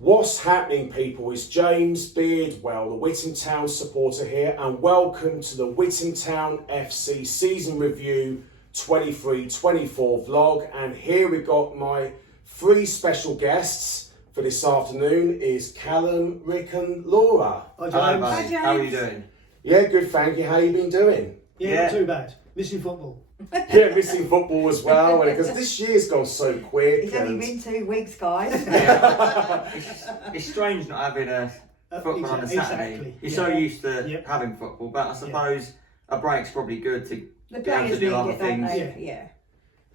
What's happening, people? It's James Beardwell, the Witham Town supporter here, and welcome to the Witham Town FC Season Review 23-24 vlog. And here we've got my three special guests for this afternoon is Callum, Rikk and Laura. Hi, James. Hello, buddy. Hi, James. How are you doing? Yeah, good, thank you. How you been doing? Yeah, not too bad. Missing football. Yeah, missing football as well, because this year's gone so quick. It's only been 2 weeks, guys. Yeah. It's strange not having a football on a Saturday. Exactly. You're so used to having football, but I suppose a break's probably good to The be able to players do need other it, don't things. they? Yeah.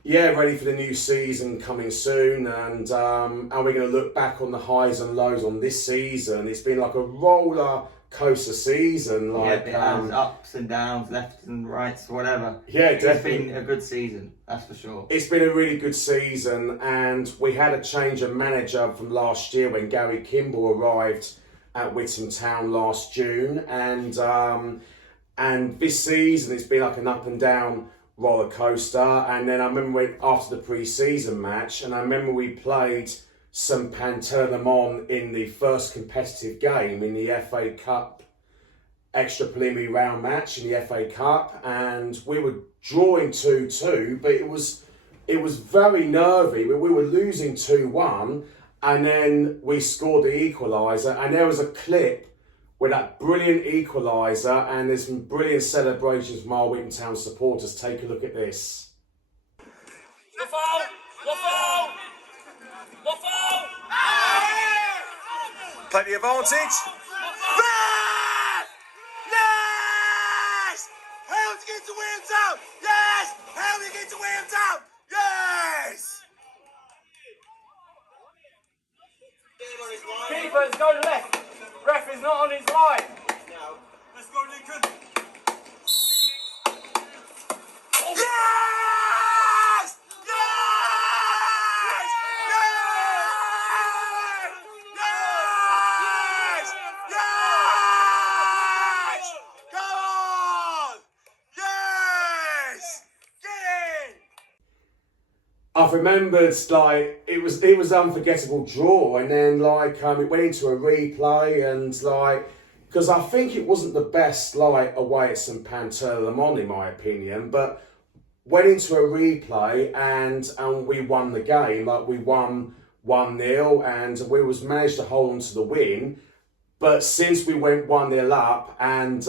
Yeah, ready for the new season coming soon, and we're going to look back on the highs and lows on this season. It's been like a roller coaster season, like it has ups and downs, lefts and rights, whatever. Yeah, It's definitely. been a good season, that's for sure. It's been a really good season, and we had a change of manager from last year when Gary Kimball arrived at Witham Town last June, and this season it's been like an up and down roller coaster. And then I remember after the pre-season match, and I remember we played St Pantolimon in the first competitive game in the FA Cup extra preliminary round match in the FA Cup, and we were drawing 2-2, but it was very nervy. We were losing 2-1, and then we scored the equaliser, and there was a clip with that brilliant equaliser, and there's some brilliant celebrations from our Witham Town supporters. Take a look at this. Plenty of advantage. Yes! How to get to Witham Town? Yes! How to get to Witham Town? Yes! Keeper's going left. Ref is not on his right. Let's go, Lincoln. Yes! Yes! Yes! Yes! Yes! Go on! Yes! Get in! I've remembered like it was unforgettable draw, and then it went into a replay, and because I think it wasn't the best away at St Pantolimon in my opinion, but went into a replay and we won the game. We won 1-0, and we managed to hold on to the win. But since we went 1-0 up, and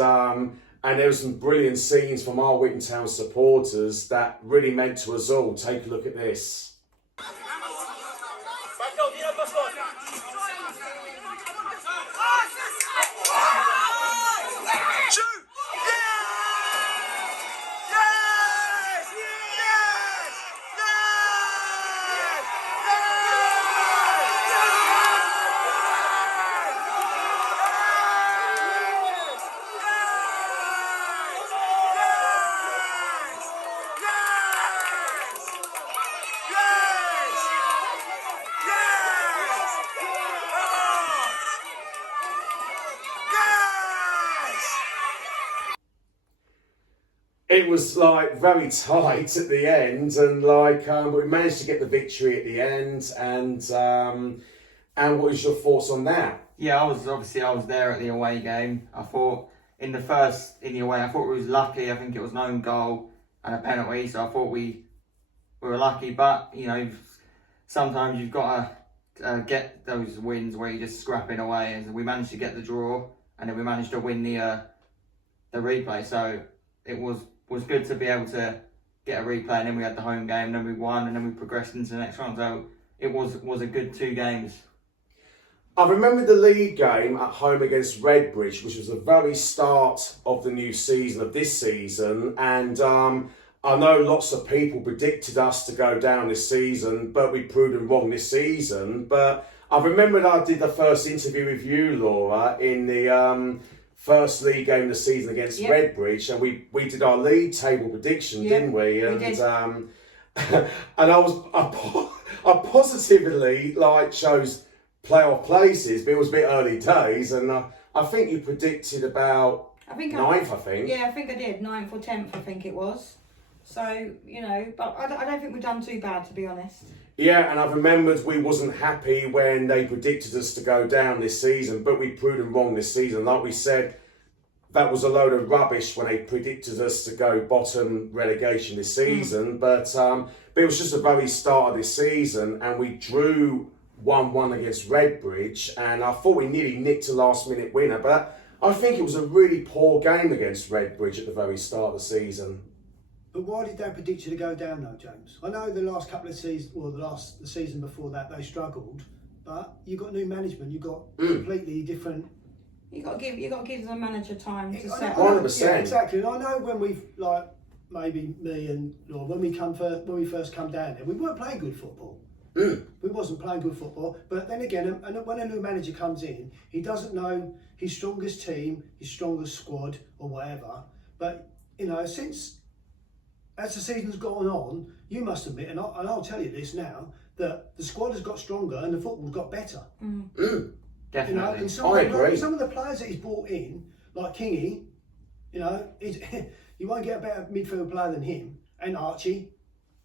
there were some brilliant scenes from our Witham Town supporters that really meant to us all. Take a look at this. Shoot! Yes! Yes! Yes! Yes! It was very tight at the end, and we managed to get the victory at the end. And what was your thoughts on that? Yeah, I was there at the away game. I thought in the away, I thought we was lucky. I think it was an own goal and a penalty, so I thought we were lucky. But sometimes you've got to get those wins where you're just scrapping away, and we managed to get the draw, and then we managed to win the replay. So it was good to be able to get a replay, and then we had the home game, and then we won, and then we progressed into the next round. So it was a good 2 games. I remember the league game at home against Redbridge, which was the very start of the new season, of this season. And I know lots of people predicted us to go down this season, but we proved them wrong this season. But I remember I did the first interview with you, Laura, in the first league game of the season against Redbridge, and we did our league table prediction, didn't we? And we did. And I positively chose playoff places, but it was a bit early days, and I think you predicted about ninth, I think. Yeah, I think I did. 9th or 10th, I think it was. So, you know, but I don't think we've done too bad, to be honest. Yeah, and I've remembered we wasn't happy when they predicted us to go down this season, but we proved them wrong this season. Like we said, that was a load of rubbish when they predicted us to go bottom relegation this season. But it was just the very start of this season, and we drew 1-1 against Redbridge, and I thought we nearly nicked a last-minute winner. But I think it was a really poor game against Redbridge at the very start of the season. But why did they predict you to go down though, James? I know the last couple of seasons, or the season before that, they struggled. But you got new management. You got completely different. You got to give the manager time to I set. know, 100%. Yeah, exactly. And I know when we've maybe me and Laura, when we first come down there, we weren't playing good football. We wasn't playing good football. But then again, and when a new manager comes in, he doesn't know his strongest team, his strongest squad, or whatever. But you know, as the season's gone on, you must admit, and I'll tell you this now, that the squad has got stronger and the football's got better. Definitely. You know, and some of the players that he's brought in, like Kingy, you know, you won't get a better midfield player than him. And Archie,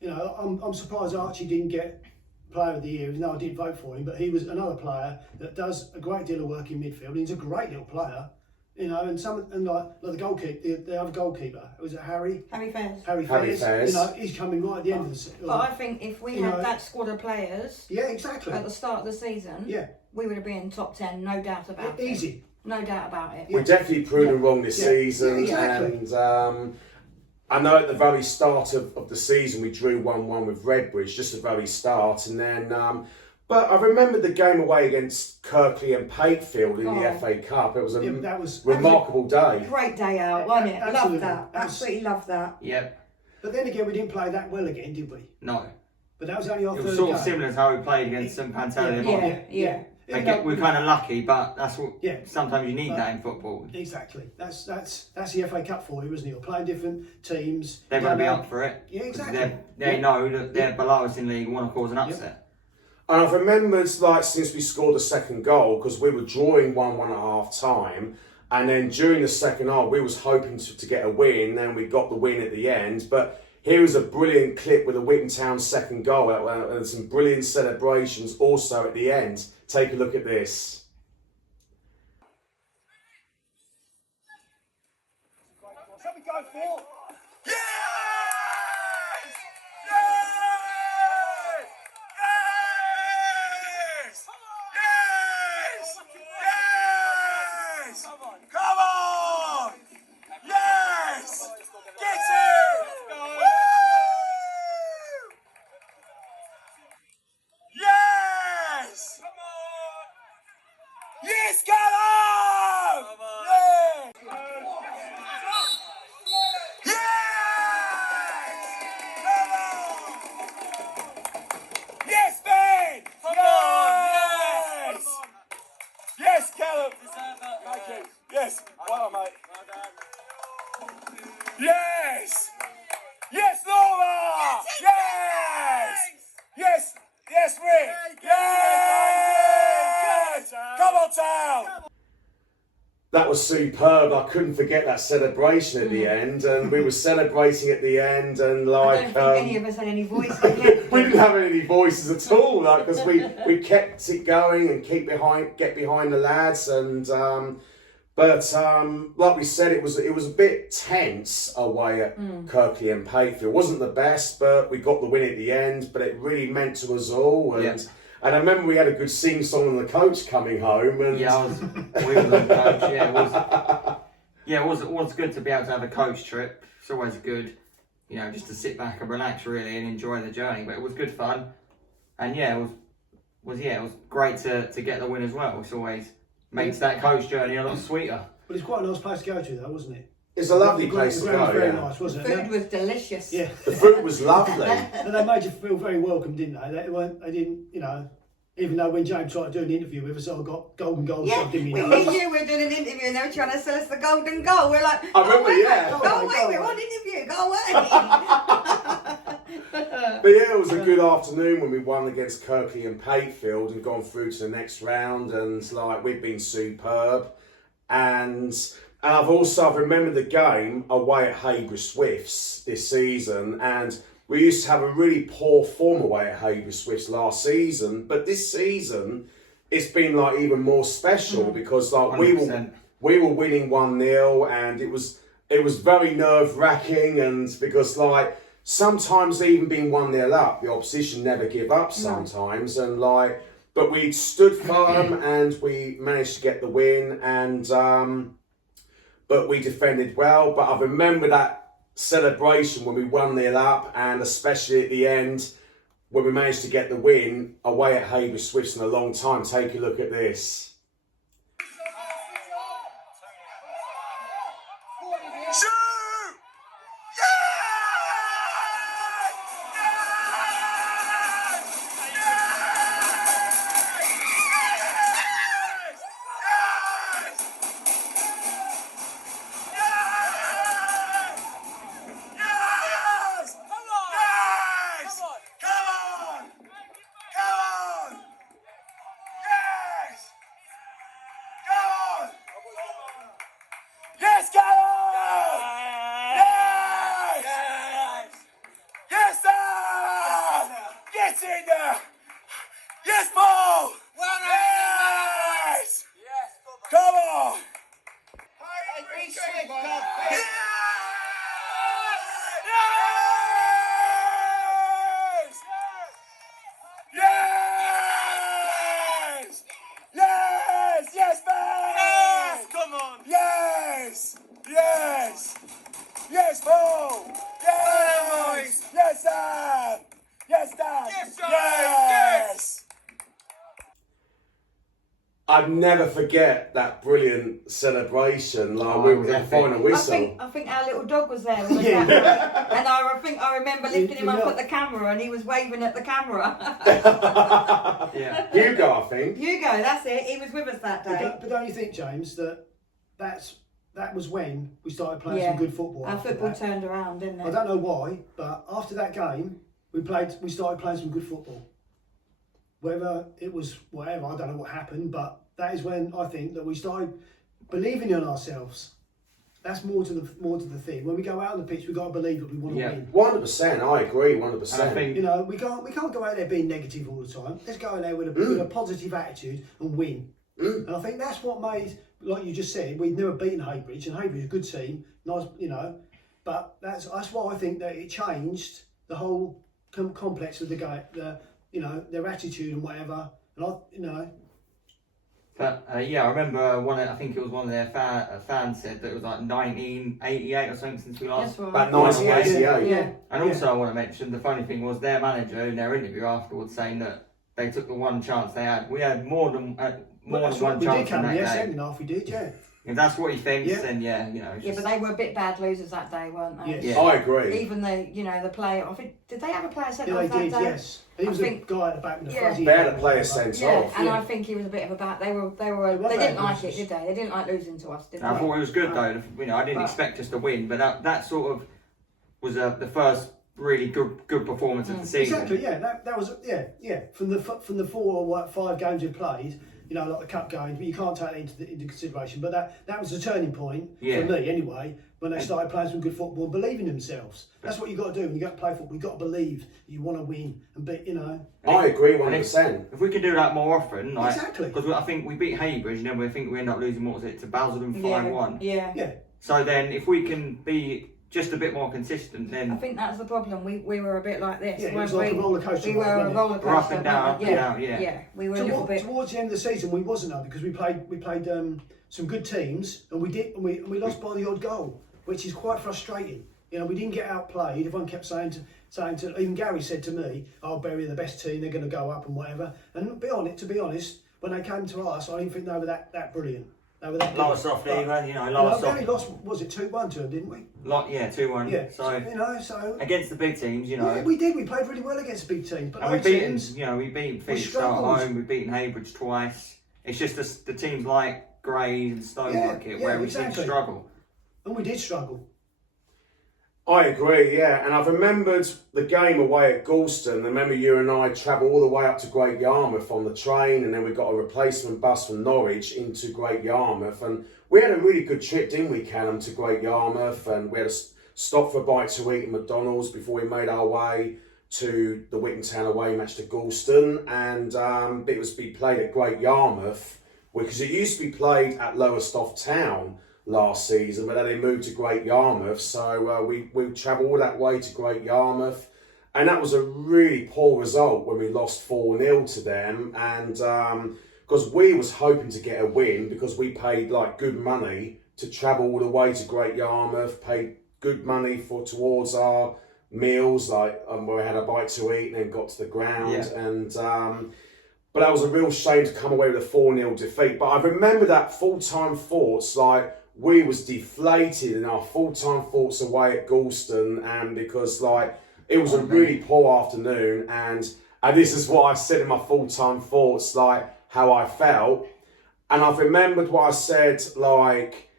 you know, I'm surprised Archie didn't get Player of the Year, even though I did vote for him. But he was another player that does a great deal of work in midfield. He's a great little player, you know. And like the goalkeeper, the other goalkeeper, was it Harry? Harry Fairs. Harry Fairs. Fairs. You know, he's coming right at the end of the season. But I think if we had that squad of players, yeah, exactly, at the start of the season, yeah, we would have been top 10, no doubt about it. Easy. No doubt about it. We definitely proved them wrong this season, exactly. and I know at the very start of the season we drew 1-1 with Redbridge, just the very start, and then. But I remember the game away against Kirkley and Pakefield in the FA Cup. It was a remarkable day. Great day out, wasn't it? Absolutely. Loved that. Absolutely loved that. Yep. But then again, we didn't play that well again, did we? No. But that was only our It third was sort game. of similar to how we played against St Pantaleon. Yeah. We're kind of lucky, but that's what. Yeah. Sometimes you need that in football. Exactly. That's the FA Cup for you, isn't it? You're playing different teams. They're going to be up for it. Yeah, exactly. They know that they're below us in league and want to cause an upset. And I've remembered, like, since we scored the second goal, because we were drawing 1-1 at half time, and then during the second half, we was hoping to get a win, and we got the win at the end. But here is a brilliant clip with a Witham Town second goal, and some brilliant celebrations also at the end. Take a look at this. Shall we go for? Yes! Come on! Yes! Get it! Woo! Yes! Come on! Yes, Callum! Yes! Yes! Come on! Yes, Ben! Come on! Yes! Yes, Callum! Thank you. Yes, well done, mate. Yes! Yes, Laura! Yes! Yes! Yes, Rick! Yes! Come on, Town! That was superb. I couldn't forget that celebration at the end, and we were celebrating at the end, and like I don't think any of us had any voice. we didn't have any voices at all, like, because we kept it going and get behind the lads, and but like we said, it was a bit tense away at Kirkley and Pakefield. It wasn't the best, but we got the win at the end. But it really meant to us all, and and I remember we had a good sing song on the coach coming home, and we were the coach. It was good to be able to have a coach trip. It's always good, you know, just to sit back and relax really and enjoy the journey. But it was good fun, and it was great to get the win as well. It's always makes that coach journey a lot sweeter. But it's quite a nice place to go to, though, wasn't it? It's a lovely place to It go. was very nice, wasn't it? Food was delicious. Yeah. The food was lovely. And they made you feel very welcome, didn't they? They didn't, you know, even though when James tried to do an interview with us, I got golden goals shoved in me. We knew we were doing an interview and they were trying to sell us the golden goal. We're like, I remember, go away, we want an interview, go away. But it was a good afternoon when we won against Kirkley and Pakefield and gone through to the next round, and like we've been superb, and And I've remembered the game away at Hayborough Swifts this season, and we used to have a really poor form away at Hayborough Swifts last season, but this season it's been like even more special because like we were winning 1-0, and it was very nerve-wracking, and because like sometimes even being 1-0 up, the opposition never give up sometimes, and like but we stood firm and we managed to get the win, and but we defended well. But I remember that celebration when we 1-0 up, and especially at the end when we managed to get the win away at Hayborough Swifts in a long time. Take a look at this. Shoot! Yes, Callum! Yes! Yes, sir! Get in there! Yes, Paul! Yes! Come on! Yes! Yes! Yes! Yes, man! Come on! Yes! Yes! Yes, Paul! Yes! Yes, sir! Yes, Dad! Yes, sir! Yes! I'd never forget that brilliant celebration, like Oh, with it was the epic. final whistle. I think our little dog was there when it happened. And I remember lifting him up at the camera and he was waving at the camera. Yeah. Hugo, I think. Hugo, that's it. He was with us that day. But don't you think, James, that was when we started playing some good football? Our after football that? turned around, didn't it? I don't know why, but after that game, we started playing some good football. Whether it was whatever, I don't know what happened, but that is when I think that we started believing in ourselves. That's more to the thing. When we go out on the pitch, we got to believe that we want to win. 100%, I agree, And I 100%. think You know, we can't go out there being negative all the time. Let's go out there with a positive attitude and win. And I think that's what made, like you just said, we'd never beaten Haybridge, and Haybridge is a good team, nice, you know. But that's why I think that it changed the whole complex of the game, their attitude and whatever. And But I remember I think it was one of their fans said that it was like 1988 or something since we last. That's right. About 1988. Yeah. And also I want to mention the funny thing was their manager in their interview afterwards saying that they took the one chance they had. We had more than one we chance did in come, that game. second half we did, yeah. If that's what he thinks, Yeah. then it's Yeah, just, but they were a bit bad losers that day, weren't they? Yes. Yeah. I agree. Even the player, I think, did they have a player sent Yeah, off they that did, day? yes. He was I a think- guy at the back with the Yeah. fuzzy. They had a player sent Yeah, off. and yeah. I think he was a bit of a bad. They didn't were like bad it, losers. did they? They didn't like losing to us, did they? I thought it was good though. I didn't But- expect us to win, but that sort of was the first really good performance of the season. Exactly, yeah. That was from the 4 or 5 games we played, like the cup games, but you can't take that into consideration. But that was a turning point for me anyway, when they started playing some good football and believing in themselves. That's what you got to do when you go to play football. You got to believe that you want to win and be, I agree 100%. If we could do that more often, Exactly. because I think we beat Haybridge, and then we think we end up losing to Basildon 5-1. Yeah. Yeah. So then, if we can be just a bit more consistent, I then think that's the problem. We were a bit like this. Yeah, it weren't was like we? a roller coaster. We were a roller coaster. We're up and down, weren't we? up and down, yeah. We were a little bit. Towards the end of the season, we wasn't though, because we played some good teams, and we lost by the odd goal, which is quite frustrating. We didn't get outplayed. Everyone kept saying to even Gary said to me, "Oh, Bury are the best team. They're going to go up and whatever." And to be honest, when they came to us, I didn't think they were that brilliant. They were that lowest good. off But, either, we lowest only off. lost. Was it 2-1 to them, didn't we? 2-1. Yeah. So So against the big teams, yeah, we did. We played really well against big teams, but and we those beat teams, we beat Felix at struggled. home. We've beaten Haybridge twice. It's just the teams like Grays and Stonemarket Yeah, where we seem to exactly. struggle. and we did struggle. I agree, yeah. And I've remembered the game away at Galston. I remember you and I travelled all the way up to Great Yarmouth on the train, and then we got a replacement bus from Norwich into Great Yarmouth. And we had a really good trip, didn't we, Callum, to Great Yarmouth? And we had a stop for a bite to eat at McDonald's before we made our way to the Witham Town away match to Galston. And it was to be played at Great Yarmouth, because it used to be played at Lowestoft Town last season, but then they moved to Great Yarmouth, so we travelled all that way to Great Yarmouth, and that was a really poor result when we lost 4-0 to them, and because we was hoping to get a win, because we paid like good money to travel all the way to Great Yarmouth, paid good money towards our meals, like where we had a bite to eat and then got to the ground, and but that was a real shame to come away with a 4-0 defeat. But I remember that full-time thoughts, like, we was deflated in our full-time thoughts away at Galston, and because like it was a really poor afternoon, and this is what I said in my full-time thoughts, like how I felt, and I've remembered what I said, like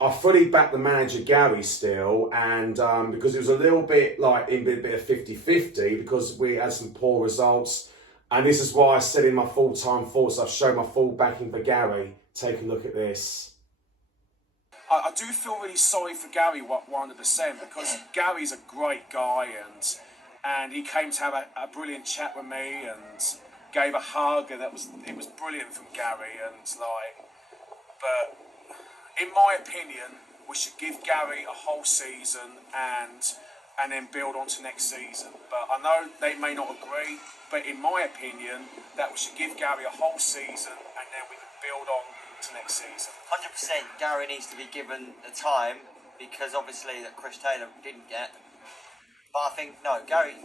I fully backed the manager Gary still, and because it was a little bit like in a bit of 50-50 because we had some poor results, and this is what I said in my full-time thoughts. I've shown my full backing for Gary. Take a look at this. I do feel really sorry for Gary 100%, because Gary's a great guy, and he came to have a brilliant chat with me and gave a hug, and it was brilliant from Gary, and like, but in my opinion we should give Gary a whole season and then build on to next season. But I know they may not agree, but in my opinion that we should give Gary a whole season and then we can build on to next season. 100% Gary needs to be given the time, because obviously that Chris Taylor didn't get. But I think no, Gary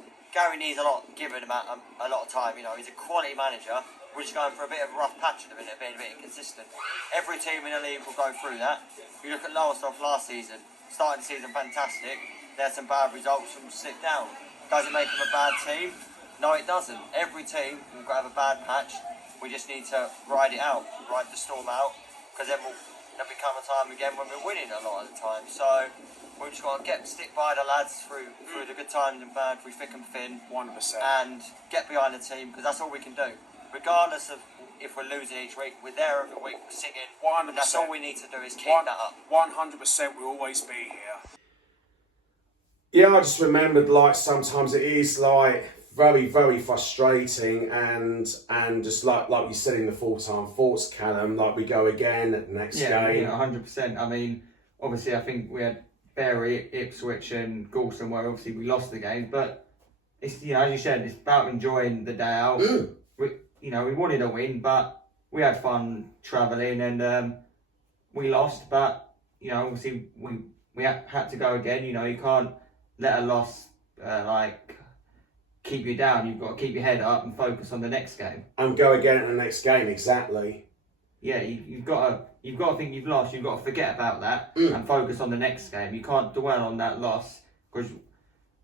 needs given him a lot of time. You know, he's a quality manager. We're just going for a bit of a rough patch at the minute, being a bit inconsistent. Every team in the league will go through that. If you look at Lowestoft last season, starting the season fantastic. They had some bad results from slip down. Does it make them a bad team? No, it doesn't. Every team will have a bad patch. We just need to ride it out, ride the storm out, because then there'll become a time again when we're winning a lot of the time. So we've just got to stick by the lads through the good times and bad, through thick and thin, 100%, and get behind the team, because that's all we can do. Regardless of if we're losing each week, we're there every week, we're singing. 100%. That's all we need to do is keep that up. 100%, we'll always be here. Yeah, I just remembered like sometimes it is like very, very frustrating, and just like you said in the full-time thoughts, Callum, like we go again at the next game. Yeah, 100%. I mean, obviously, I think we had Bury, Ipswich, and Galston, where obviously we lost the game, but it's, you know, as you said, it's about enjoying the day out. We wanted a win, but we had fun travelling, and we lost, but you know, obviously we had to go again. You know, you can't let a loss keep you down. You've got to keep your head up and focus on the next game. And go again at the next game, exactly. Yeah, you've got to think you've lost. You've got to forget about that and focus on the next game. You can't dwell on that loss, because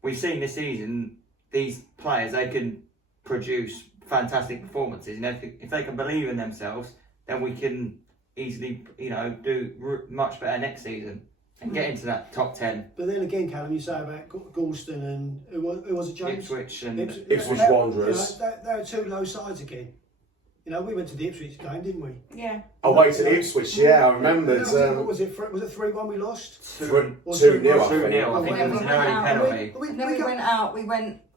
we've seen this season these players, they can produce fantastic performances, and if they can believe in themselves, then we can easily, you know, do much better next season and get into that top 10. But then again, Callum, you say about Galston and who was it, James? Ipswich and Ipswich Wanderers. You know, they were two low sides again. You know, we went to the Ipswich game, didn't we? Yeah. Away to Ipswich, yeah, I remembered. What was it? Was it 3-1 we lost? 2-0, 2-0. I think When there was we an went early out, penalty. And then we went out.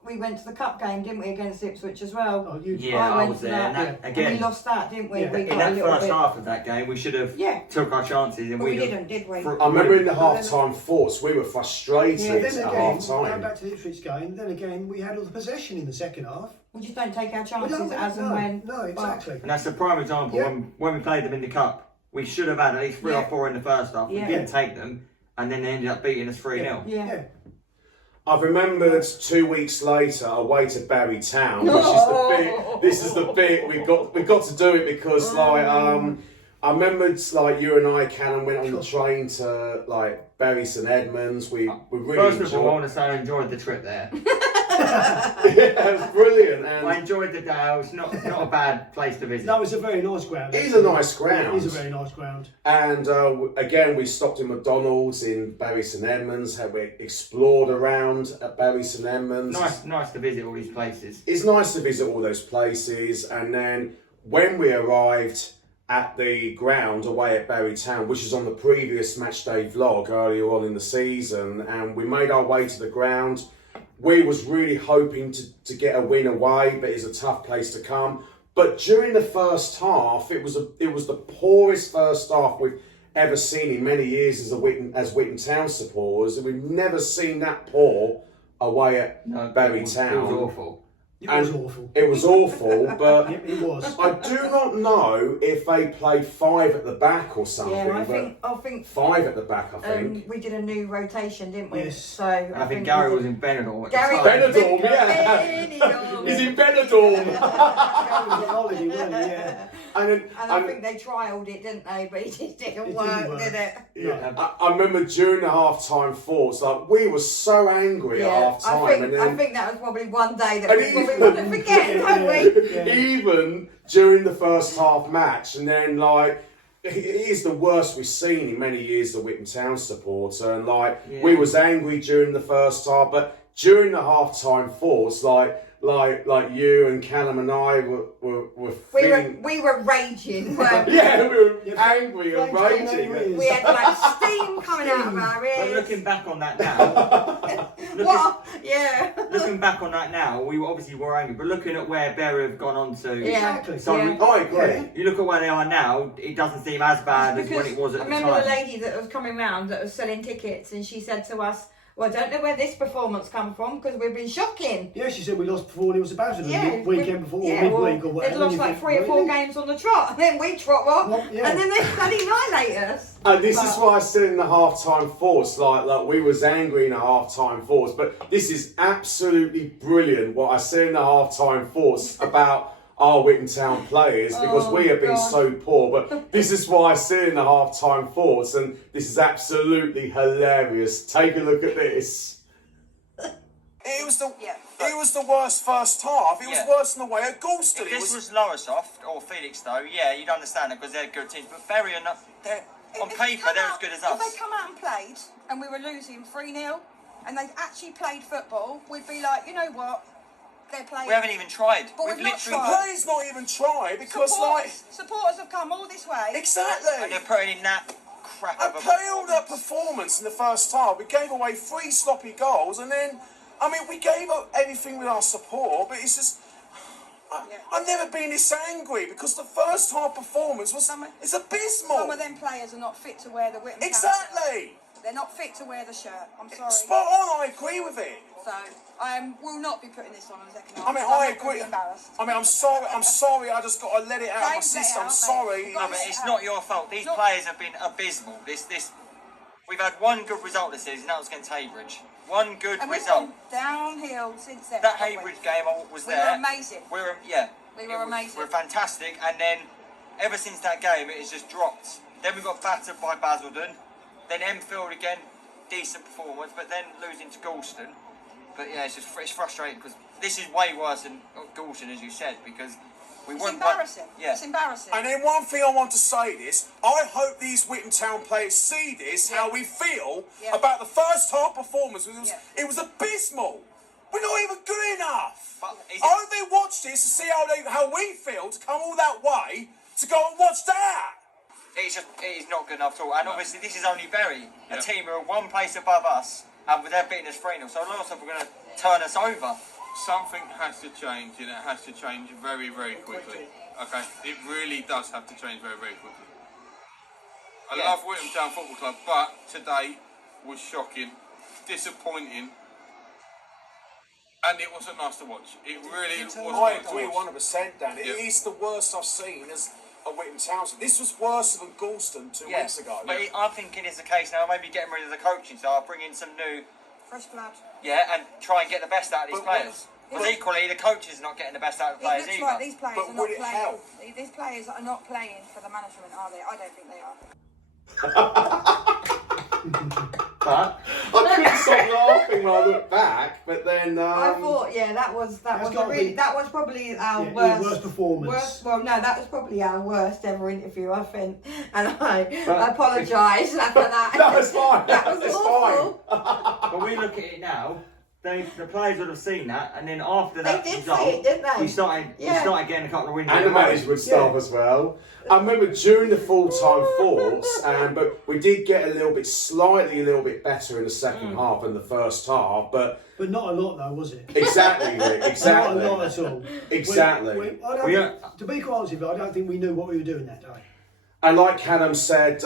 We went to the cup game, didn't we, against Ipswich as well? Oh, you, Yeah, I went was to there. that, And that, And again, we lost that, didn't we? Yeah. We in got a that little first bit. half of that game, we should have took our chances, and But we we'd didn't, did we? I remember in the half-time thoughts, we were frustrated Then at again, going half-time. back to the Ipswich game, then again, we had all the possession in the second half. We just don't take our We chances don't- as and when. No, exactly. And that's a prime example. Yeah. When we played them in the cup, we should have had at least 3 or 4 in the first half. Yeah. We didn't take them, and then they ended up beating us 3-0. Yeah. I've remembered 2 weeks later away to Bury Town, which is the bit we got to do it because I remembered you and I, Callum, went on the train to Bury St Edmunds. We really First of all, I want to say I enjoyed the trip there. it was brilliant. I And enjoyed the day. It's not a bad place to visit. No, it's a very nice ground. it is a nice ground. It is a very nice ground. And again, we stopped in McDonald's in Bury St Edmunds. We explored around at Bury St Edmunds. Nice to visit all these places. It's nice to visit all those places. And then when we arrived at the ground away at Bury Town, which is on the previous match day vlog earlier on in the season, and we made our way to the ground. We was really hoping to get a win away, but it's a tough place to come. But during the first half, it was the poorest first half we've ever seen in many years as Witham Town supporters, and we've never seen that poor away at Bury Town. It was awful. It was awful. It was awful, but It was. I do not know if they played 5 at the back or something. Yeah, I think 5 at the back. I think. we did a new rotation, didn't we? Yes. So I think Gary was in Benidorm at Gary the time. Benidorm, yeah. Benidorm. He's in Benidorm. He was on holiday, wasn't he? Yeah. And I think they trialled it, didn't they? But it just didn't work, did it? yeah, I remember during the half-time thoughts, like we were so angry at half-time, I think that was probably one day that And we probably even- wouldn't forget, don't we? even during the first half match, and then like it is the worst we've seen in many years. The Witham Town supporter, and like we was angry during the first half, but during the half-time thoughts, like you and Callum and I were feeling. We were raging, weren't we? Yeah, we were angry and raging. We had like steam coming out of our But ears. looking back on that now, What? Yeah. looking back on that now, we obviously were angry. But looking at where Bury have gone on to, Yeah. Exactly. so Yeah. I agree. you look at where they are now, it doesn't seem as bad as when Because it was at I the remember time. the lady that was coming round that was selling tickets, and she said to us, "Well, I don't know where this performance come from because we've been shocking." Yeah, she said we lost before it was about to the weekend before, or yeah, midweek or well, whatever. they'd lost You like think, 3 or 4 really? games on the trot, and then we trot one, Well, yeah. and then they bloody annihilate us. And this is why I said in the half-time thoughts, like we was angry in the half-time thoughts, but this is absolutely brilliant what I said in the half-time thoughts about our Witham Town players, because we have been so poor. But this is why I said in the half-time thoughts, and this is absolutely hilarious. Take a look at this. It was the worst first half. It was worse than the way at Galston. If this was Lowestoft or Felix, though, yeah, you'd understand it because they're good teams. But Bury are not. On paper, they're as good as us. If they come out and played and we were losing 3-0 and they actually played football, we'd be like, you know what? They're playing. We haven't even tried. But We've we've not literally. tried. Players not even try because supporters have come all this way. exactly. And they're putting in that crap A of a pale that performance in the first half. We gave away 3 sloppy goals, and then, I mean, we gave up everything with our support, but it's just. I've never been this angry because the first half performance was it's abysmal. Some of them players are not fit to wear the Witham Town Exactly. shirt. They're not fit to wear the shirt. I'm sorry. Spot on. I agree with it. So I will not be putting this on the second half. I mean, I'm I not gonna agree. be embarrassed. I mean, I'm sorry. I'm sorry. I just got to let it out of my Don't let it system. I'm out, mate. sorry. You've No, got but to it's let it not out. your fault. These Not- players have been abysmal. We've had one good result this season. That was against Haybridge. One good And we've result. gone downhill since then. That haven't we? Haybridge game I was We there. were amazing. We were amazing. We were fantastic, and then ever since that game, it has just dropped. Then we got battered by Basildon. Then Enfield again, decent performance, but then losing to Galston. But yeah, it's frustrating because this is way worse than Galston, as you said, because we It's weren't. embarrassing. Yeah. It's embarrassing. And then one thing I want to say this, I hope these Witham Town players see this, how we feel about the first half performance. It was abysmal. We're not even good enough. But is I hope they watch this to see how we feel to come all that way to go and watch that. it is not good enough at all. And obviously, this is only Bury, a team who are one place above us, and they're beating us 3-0. So lots of them are going to turn us over. Something has to change, and it has to change very, very quickly. Okay, it really does have to change very, very quickly. I love Witham Town Football Club, but today was shocking, disappointing, and it wasn't nice to watch. It really wasn't I nice to agree watch. 100%, Dan. It is the worst I've seen as a Witham Town. This was worse than Galston 2 weeks ago. But I'm thinking it's the case now, maybe getting rid of the coaching, so I'll bring in some new, Fresh blood. and try and get the best out of these players. But equally, the coaches are not getting the best out of the It players looks either. like these players But are would not it playing. help? These players are not playing for the management, are they? I don't think they are. But I couldn't stop laughing when I looked back, but then I thought, that was probably our worst performance. That was probably our worst ever interview, I think, and I apologise for that. No, it's fine. That was it's awful. fine. But we look at it now. The players would have seen that, and then after that They did result, see it, didn't they? we started getting a couple of wins. And the management staff as well. I remember during the full-time thoughts, but we did get a little bit better in the second half than the first half, but not a lot though, was it? exactly, Rick, exactly. Not a lot at all. Exactly. To be quite honest with you, I don't think we knew what we were doing that day. And like Callum said,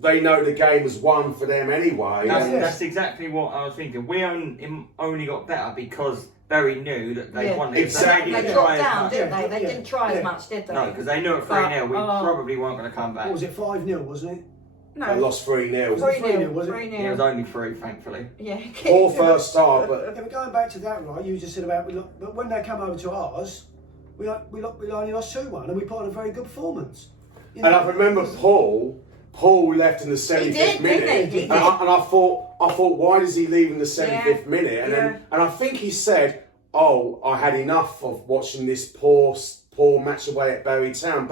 they know the game was won for them anyway. That's exactly what I was thinking. We only got better because Bury knew that they won. Exactly. They dropped down, didn't they? They didn't try as much, did they? No, because they knew at 3-0 we probably weren't going to come back. What was it, 5-0, wasn't it? No. They lost 3-0. 3-0, was it? 3-0. It was only 3, thankfully. Yeah. Poor first half, but Yeah, but going back to that, right, you just said about, but when they come over to ours, we only lost 2-1 and we put on a very good performance. and I remember Paul left in the 75th minute, He did. and I thought, why does he leave in the 75th minute? And then, and I think he said, "Oh, I had enough of watching this poor match away at Bury Town."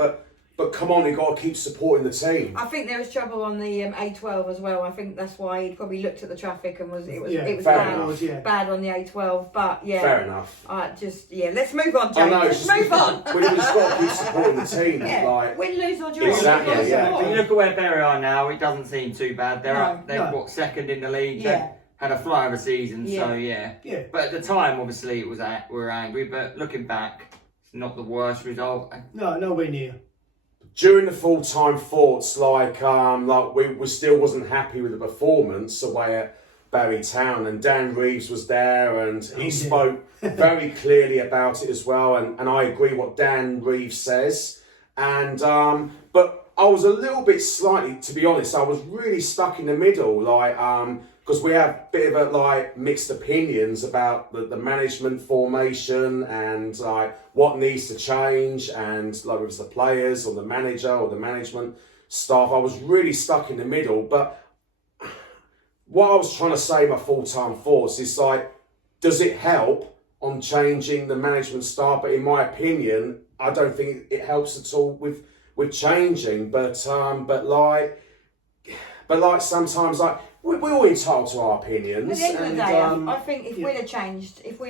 But come on, you got to keep supporting the team. I think there was trouble on the A12 as well. I think that's why he probably looked at the traffic and it was bad on the A12. But fair enough. Let's move on, James. Let's move on. We just got to keep supporting the team. Win, lose or draw. Exactly. If you look at where Bury are now, it doesn't seem too bad. They're second in the league. Yeah. Had a fly of a season, Yeah. so yeah. But at the time, obviously, we were angry. But looking back, it's not the worst result. No, nowhere near. During the full-time thoughts, we still wasn't happy with the performance away at Bury Town, and Dan Reeves was there, and he spoke very clearly about it as well, and I agree what Dan Reeves says. And but I was a little bit to be honest, I was really stuck in the middle, because we have a bit of mixed opinions about the management formation and what needs to change, and whether it's the players or the manager or the management staff. I was really stuck in the middle, but what I was trying to say in my full-time thoughts is does it help on changing the management staff? But in my opinion, I don't think it helps at all with changing. But sometimes we're all entitled to our opinions. At the end of the day, I think if we'd have changed, if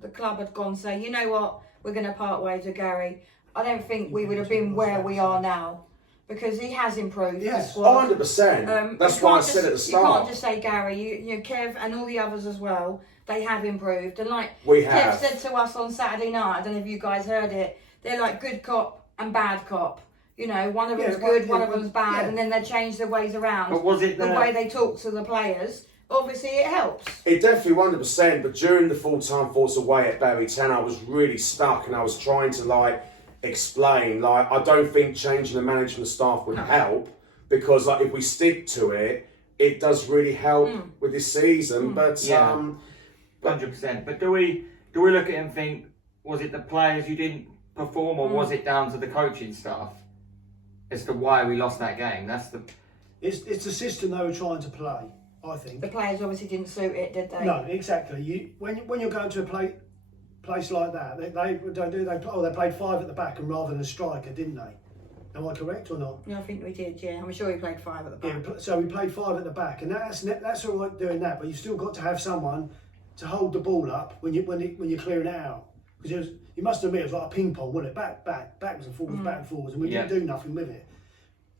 the club had gone, say, you know what, we're going to part ways with Gary, I don't think we would have been where we are now, because he has improved. Yes, 100%. That's why I said at the start. You can't just say Gary. You know, Kev and all the others as well. They have improved, and Kev said to us on Saturday night, I don't know if you guys heard it. They're like good cop and bad cop. You know, one of them's good, one of them's bad, and then they change their ways around. But was it the way they talk to the players? Obviously, it helps. It definitely 100%. But during the full-time thoughts away at Bury Town, I was really stuck, and I was trying to explain. I don't think changing the management staff would help, because if we stick to it, it does really help with this season. But 100%. But do we look at it and think, was it the players who didn't perform, or was it down to the coaching staff as to why we lost that game? It's the system they were trying to play, I think. The players obviously didn't suit it, did they? No, exactly. When you're going to a place like that, they played 5 at the back and rather than a striker, didn't they? Am I correct or not? Yeah, I think we did. Yeah, I'm sure we played 5 at the back. Yeah, so we played 5 at the back, and that's all right doing that. But you've still got to have someone to hold the ball up when you're clearing it out. Because you must admit it was like a ping pong, wasn't it? Backwards and forwards, and we didn't do nothing with it.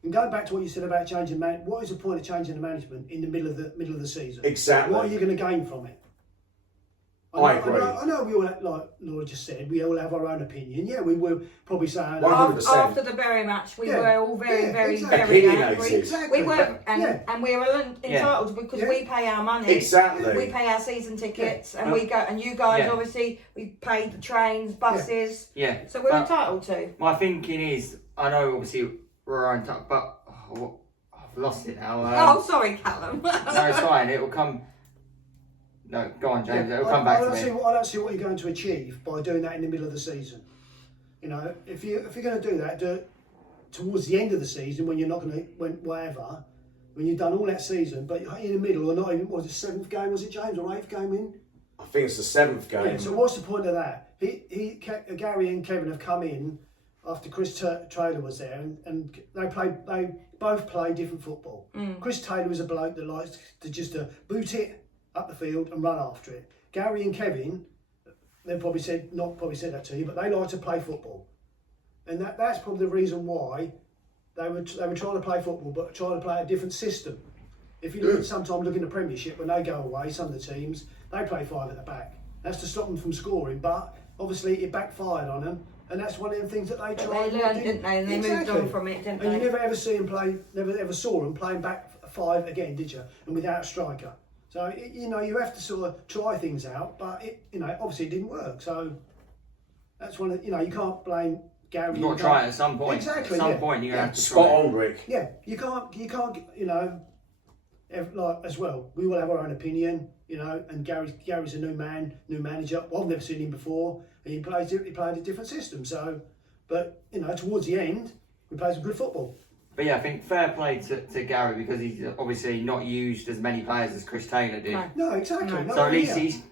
And going back to what you said about changing what is the point of changing the management in the middle of the season? Exactly. What are you going to gain from it? I agree. I know we all, like Laura just said, we all have our own opinion. Yeah, we were probably saying 100%. After the Bury match, we were all very angry. Exactly. We were, and we were entitled because we pay our money. Exactly. We pay our season tickets, and we go. And you guys, obviously, we paid the trains, buses. Yeah. So we're entitled to. My thinking is, I know obviously we're on top, but I've lost it now. Sorry, Callum. No, it's fine. It will come. No, go on, James. It'll come back to me. I don't see what you're going to achieve by doing that in the middle of the season. You know, if you're going to do that, do it towards the end of the season when you're not going to whatever. when you've done all that season, but in the middle, or not even, was it 7th game, was it, James, or 8th game in? I think it's the 7th game. Yeah, so what's the point of that? Gary and Kevin have come in after Chris Taylor was there, and they both play different football. Chris Taylor is a bloke that likes to just boot it up the field and run after it. Gary and Kevin, they probably said that to you, but they like to play football, and that's probably the reason why they were trying to play football, but trying to play a different system. If you look sometimes look in the Premiership, when they go away, some of the teams they play 5 at the back. That's to stop them from scoring, but obviously it backfired on them, and that's one of the things that they tried. They learned, didn't they? And they moved on from it, didn't they? And you never ever see them play, never ever saw them playing back 5 again, did you? And without a striker. So you have to sort of try things out, but obviously it didn't work. So that's one of you can't blame Gary. You've got to try it at some point. Exactly. At some point you're gonna have to Spot try. on, Rick. Yeah, you can't like as well. We will have our own opinion, and Gary's a new manager. Well, I've never seen him before, and he played a different system. So, but towards the end, we played some good football. But yeah, I think fair play to Gary, because he's obviously not used as many players as Chris Taylor did. No, exactly. So at least he's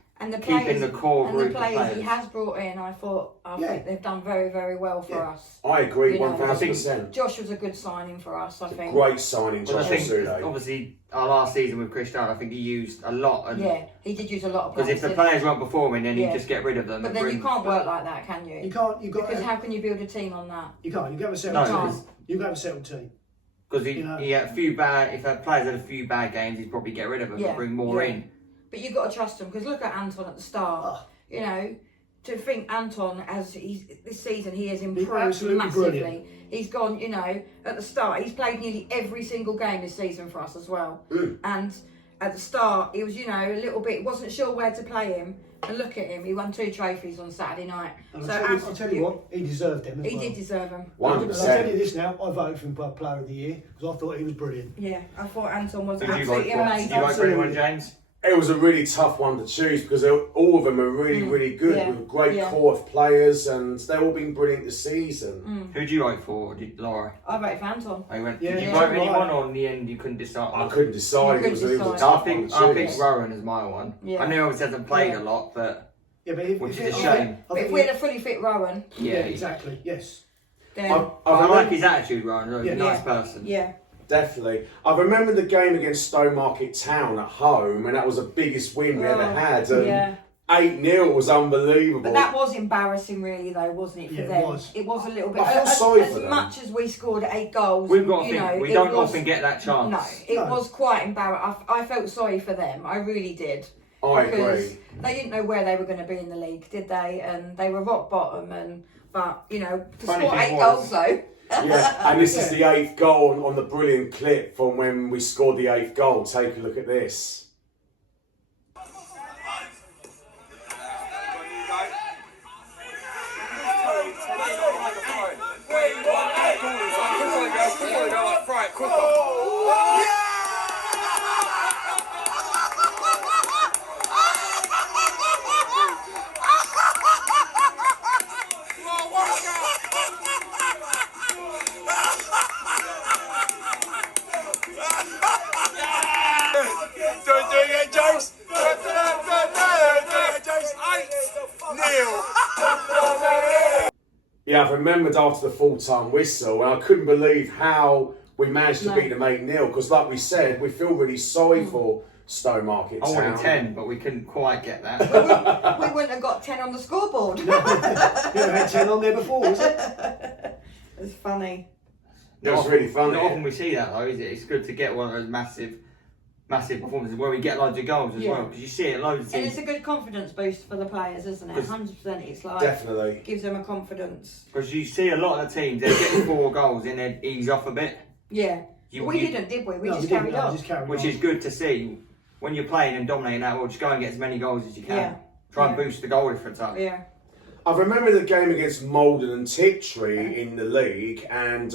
keeping the core group of players. He has brought in, I think they've done very, very well for us. I agree, You know, 1000%. Josh was a good signing for us, I think. Great signing, Well, I Josh think Sude. obviously our last season with Chris Taylor, I think he used a lot. Yeah, he did use a lot of Because players. if the players weren't performing, then he'd just get rid of them. But then you can't work like that, can you? You can't. Because how can you build a team on that? You can't. You got to settle No, team. You got to settle team. Because he had a few bad. If a players had a few bad games, he'd probably get rid of them and bring more in. But you've got to trust him, because look at Anton at the start. To think Anton this season he has improved massively. Brilliant. He's gone, at the start he's played nearly every single game this season for us as well. And at the start he was, a little bit wasn't sure where to play him. And look at him, he won 2 trophies on Saturday night. And I'll tell you what, he deserved them. He did deserve them. 100%. I'll tell you this now, I voted for him for Player of the Year because I thought he was brilliant. Yeah, I thought Anton was Did you absolutely vote for? amazing. Did you vote for anyone, James? It was a really tough one to choose because all of them are really, really good with a great Yeah. core of players, and they've all been brilliant this season. Who did you vote for, Laura? I voted for Anton. Did you vote for anyone, or in the end you couldn't decide? I couldn't decide. It was a I tough think one to choose. Rowan is my one. Yeah. I know he obviously hasn't played a lot, but which is a shame. If we had a fully fit Rowan, Yeah, exactly. Yes. then I like his attitude, Rowan. He's a nice person. yeah. Definitely. I remember the game against Stowmarket Town at home, and that was the biggest win we ever had. And 8-0 was unbelievable. But that was embarrassing, really, though, wasn't it, for them? It was a little bit. I feel sorry for as them. much as we scored 8 goals, We've got to think, we don't often get that chance. No, it was quite embarrassing. I felt sorry for them. I really did. I because agree. They didn't know where they were going to be in the league, did they? And they were rock bottom. But to score 8 goals, though. Yeah, and this is the 8th goal on the brilliant clip from when we scored the 8th goal. Take a look at this. Don't do it again, James. Don't do it again, James. 8-0. Yeah, I've remembered after the full-time whistle, and I couldn't believe how we managed to beat them 8-0, because like we said, we feel really sorry for Stowmarket Town. I wanted 10, but we couldn't quite get that. We wouldn't have got 10 on the scoreboard. You never had 10 on there before, was it? It's funny. It was really funny. Not often we see that, though, is it? It's good to get one of those massive performances where we get loads of goals as well, because you see it loads of And teams. it's a good confidence boost for the players, isn't it? 100%. It's like Definitely gives them a confidence. Because you see a lot of the teams, they're getting 4 goals and they ease off a bit. Yeah. We didn't, did we? We just carried on. Which is good to see. When you're playing and dominating that, well, just go and get as many goals as you can. Yeah. Try and boost the goal difference up. Yeah. I remember the game against Malden and Tiptree in the league, and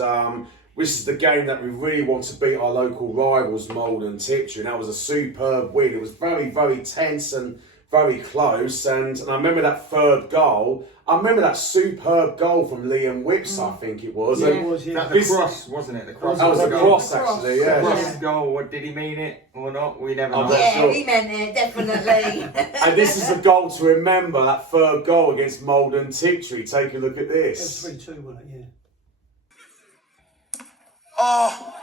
this is the game that we really want to beat our local rivals, Malden and Tiptree, and that was a superb win. It was very, very tense and very close, and I remember that 3rd goal. I remember that superb goal from Liam Whips, I think it was. Yeah, And it was, yeah. That the cross, wasn't it? The cross. that was a goal. cross, The cross. actually, yeah. Cross goal. What did he mean it or not? We never know. I'm not Yeah, sure. he meant it, definitely. And this is the goal to remember, that third goal against Malden Tiptree. Take a look at It was this. 3-2, wasn't it? Yeah. Oh.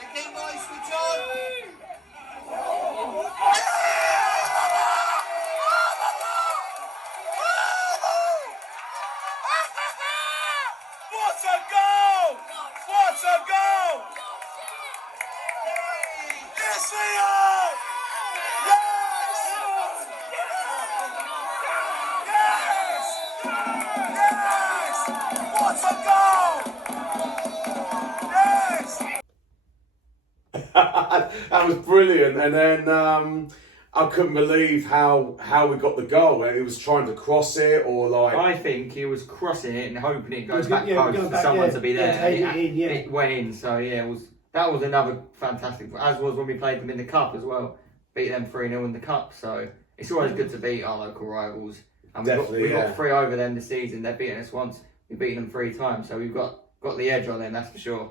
Again, nicely done. What a goal! What a goal! Yes, Leo! Yes! Yes! Yes! What a goal! Yes! That was brilliant. And then I couldn't believe how we got the goal. He was trying to cross it, or like... I think he was crossing it and hoping it goes It was back good, post go for back, someone yeah. to be Yeah, there. take it in, yeah. It went in, so yeah, that was another fantastic, as was when we played them in the cup as well. Beat them 3-0 in the cup, so it's always good to beat our local rivals. And we got 3 over them this season. They've beaten us once, we've beaten them 3 times, so we've got the edge on them, that's for sure.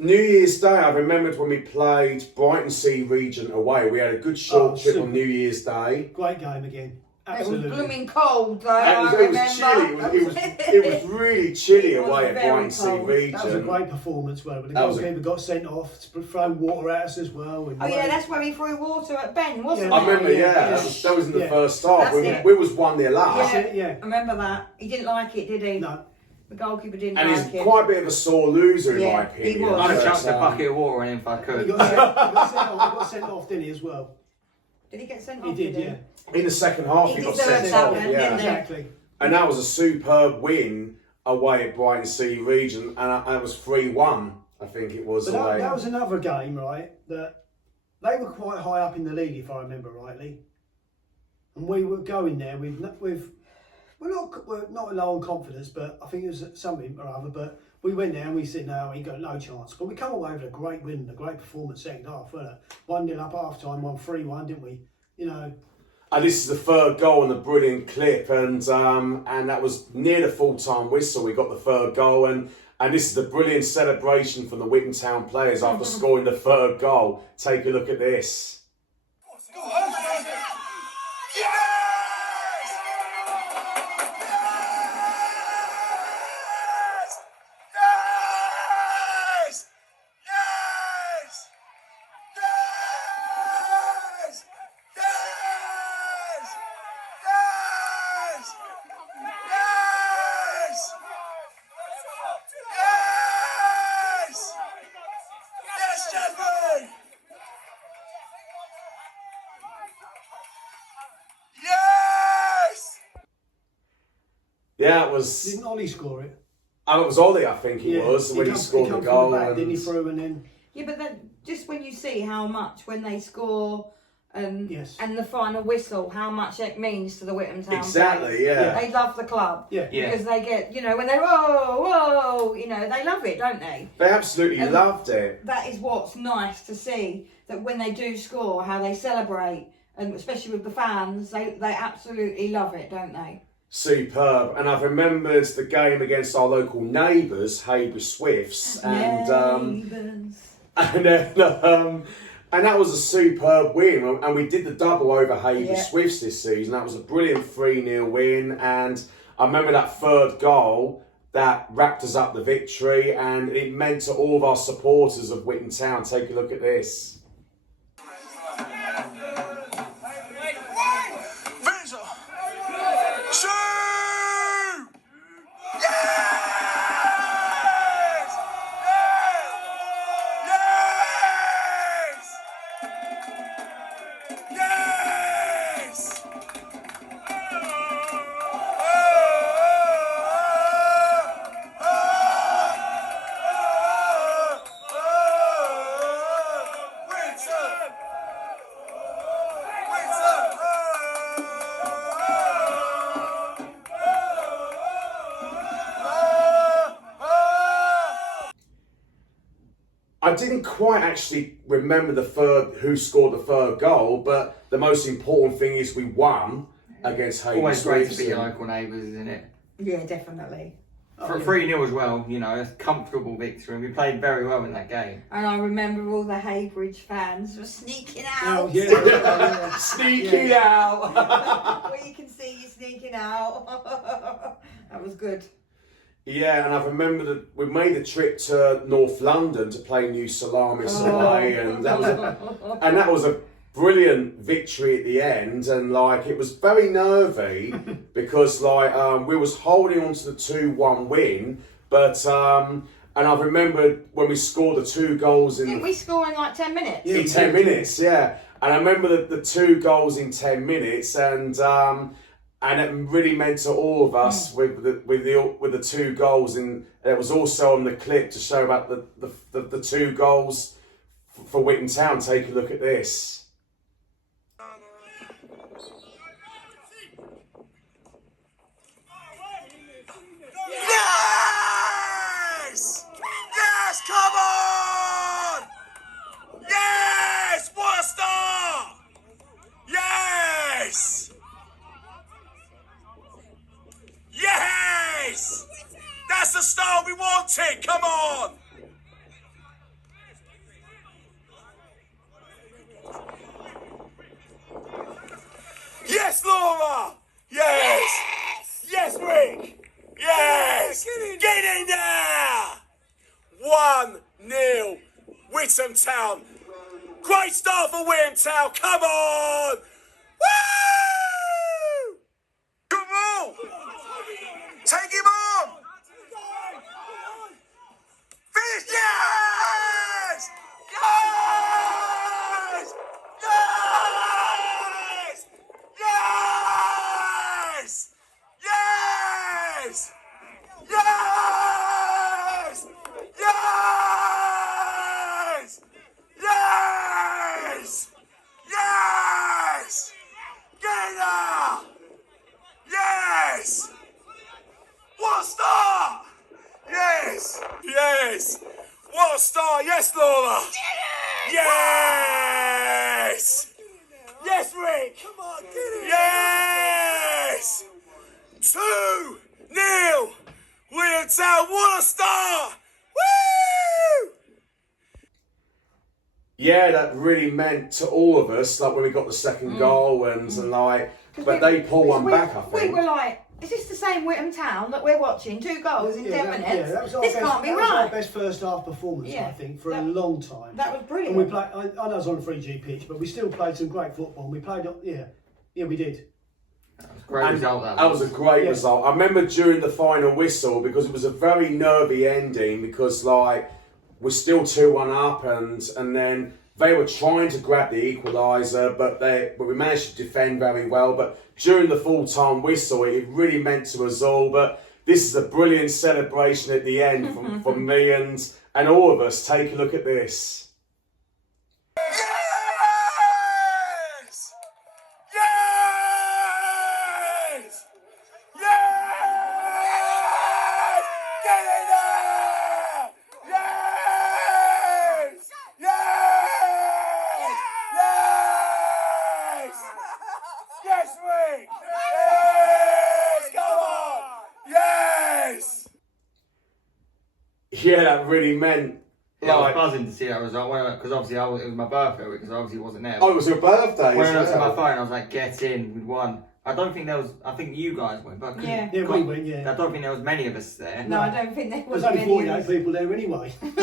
New Year's Day, I remembered when we played Brighton Sea Regent away. We had a good short trip on New Year's Day. Great game again. It was Absolutely. blooming cold though, And I it was chilly. remember. It was really chilly It was away at very Brighton Sea cold. Regent. That was a great performance, well, but the That was goalkeeper got sent off to throw water at us as well. And Oh yeah, that's where he threw water at Ben, wasn't Yeah. I it? remember, Yeah, that was in the yeah. first half. That's it. We was 1-0 up. That's it, yeah. I remember that. He didn't like it, did he? No. The goalkeeper didn't And like he's it. quite a bit of a sore loser, in Yeah, my he opinion. was. I'd have But, chucked a bucket of water on him if I He could. got sent off, didn't he, as well? Did he get sent He off? did, yeah. in the second half, He he got deserved sent that off. then, Yeah. didn't he? Exactly. And that was a superb win away at Brighton Sea Regent, and it was 3-1, I think it was, But away. that was another game, right, that they were quite high up in the league, if I remember rightly. And we were going there we're not low on confidence, but I think it was something or other. But we went there and we said, no, we got no chance. But we come away with a great win, a great performance second half, wasn't it? 1-0 up half time, won 3-1, didn't we? You know. And this is the third goal in the brilliant clip, and that was near the full-time whistle. We got the third goal, and this is the brilliant celebration from the Witham Town players after scoring the third goal. Take a look at this. Yeah, it was. Didn't Ollie score it? Oh, it was Ollie, I think it was, when he scored the goal. Back, didn't he, through and then... Yeah, but then just when you see how much when they score and Yes. and the final whistle, how much it means to the Witham Town Exactly, players. yeah. They love the club. Yeah. Yeah. Because they get, when they whoa, they love it, don't they? They absolutely And loved it. That is what's nice to see, that when they do score, how they celebrate, and especially with the fans, they absolutely love it, don't they? Superb. And I've remembered the game against our local neighbours, Haber Swifts, and and that was a superb win. And we did the double over Haber Swifts this season. That was a brilliant 3-0 win. And I remember that third goal that wrapped us up the victory, and it meant to all of our supporters of Witham Town. Take a look at this. I didn't quite actually remember who scored the third goal, but the most important thing is we won. against Hayden Always great to beat your Swifts. local neighbours, isn't it? Yeah, definitely. For 3-0 as well, you know, a comfortable victory. And we played very well in that game. And I remember all the Haybridge fans were sneaking Oh, out. yeah. Sneaking out. Well, you can see you sneaking out. That was good. Yeah, and I remember that we made the trip to North London to play New Salamis away, and that was a brilliant victory at the end. And like, it was very nervy because like we was holding on to the 2-1 win, but and I remember when we scored the 2 goals in Didn't we score in like 10 minutes? in 10 minutes, yeah. And I remember the 2 goals in 10 minutes, and it really meant to all of us with the 2 goals, and it was also on the clip to show about the 2 goals for Witham Town. Take a look at this. Yes! Yes, come on! Yes! What a start! Yes! Yes! That's the start we wanted! Come on! Yes, Laura! Yes! Yes, Rick! Yes! Get in there! 1-0, Witham Town. Great start for Witham Town. Come on! Woo! Come on! Take him on! Finish! Yes! Yes! Yes! Yes! Yes! Yes! Yes! Yes! Yes! Get in there! Yes! What a start! Yes! Yes! What a start! Yes, Laura! Yes! Yes, Rick! Come on, get it! Yes! 2-0! Witham Town, what a start! Woo! Yeah, that really meant to all of us, like when we got the second goal and like, but they pulled one back, I think. We were like, is this the same Witham Town that we're watching? 2 goals in 10 minutes? that was our This best, can't be that was our right. best first half performance, Yeah. I think, for a That- long time. That was brilliant. And we played. I know it was on a 3G pitch, but we still played some great football. And we played. Yeah, we did. Great And result that was a great Yeah. result. I remember during the final whistle, because it was a very nervy ending, because like we're still 2-1 up, and then they were trying to grab the equaliser, but we managed to defend very well. But during the full-time whistle, it really meant to us all. But this is a brilliant celebration at the end from me and all of us. Take a look at this. Yes! Yes! Yes! Get in there! Yes! Yes! Yes! Yes, Rick! Yes! Come on! Yes! Yeah, that really meant. Yeah, I was like, buzzing to see that result because obviously it was my birthday week, because obviously wasn't there. oh, it was your birthday. When as I looked at well. my phone, I was like, "Get in, we won." I don't think there was. I think you guys went, but I couldn't- Yeah. Yeah, we went. Yeah. I don't think there was many of us there. No, I don't think there was There's only many 48 of us. people there anyway. What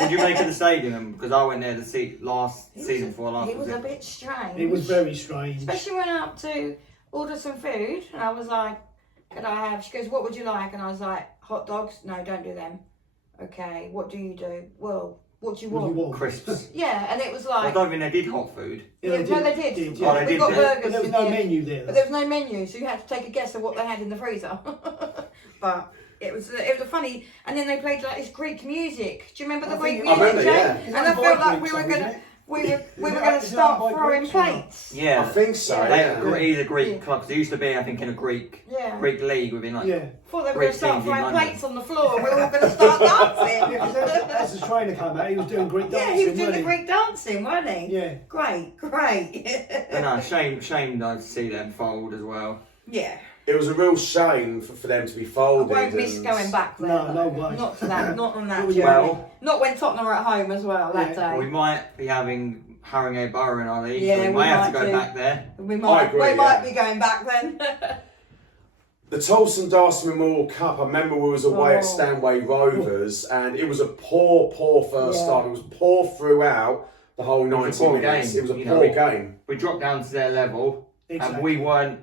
did you make of the stadium? Because I went there the season before last. It was a bit strange. It was very strange. Especially when I went up to order some food, and I was like, could I have, she goes, what would you like? And I was like, hot dogs? No, don't do them. Okay, what do you do? Well, what do you What do want? you want? Crisps. Yeah, and it was I like, don't think they did hot food. yeah, no, they did. yeah. Oh, they We did, got yeah. burgers. But there was in no the- menu there. But there was no menu, so you had to take a guess of what they had in the freezer. But it was a funny, and then they played like this Greek music. Do you remember the Greek think- music? I remember, Jay? yeah. And I felt like we were gonna. We were going to start throwing plates. Yeah, I think so. Yeah. Yeah. He's a Greek Yeah. club. 'Cause he used to be, I think, in a Greek league within like. Yeah. Thought they were Great going to start teams in throwing London. plates on the floor. We were all going to start dancing. Yeah, 'cause that's the trainer came out, he was doing Greek dancing. Yeah, he was doing the wasn't Greek dancing, wasn't he? Yeah. Great. But no, shame though to see them fold as well. Yeah. It was a real shame for them to be I folded. won't miss and- going back there. No, no though. way. Not to that. Not on that Well, journey. well- Not when Tottenham are at home as well that day. We might be having Harringay Borough in our league, Yeah, so we we might have to might go do. back there. We might. agree, we might yeah. be going back then. The Tolson Darcy Memorial Cup, I remember we was away at Oh. Stanway Rovers, and it was a poor first Yeah. start. It was poor throughout the whole 90 was a poor minutes. game, It was a you poor know. game. We dropped down to their level, and we weren't.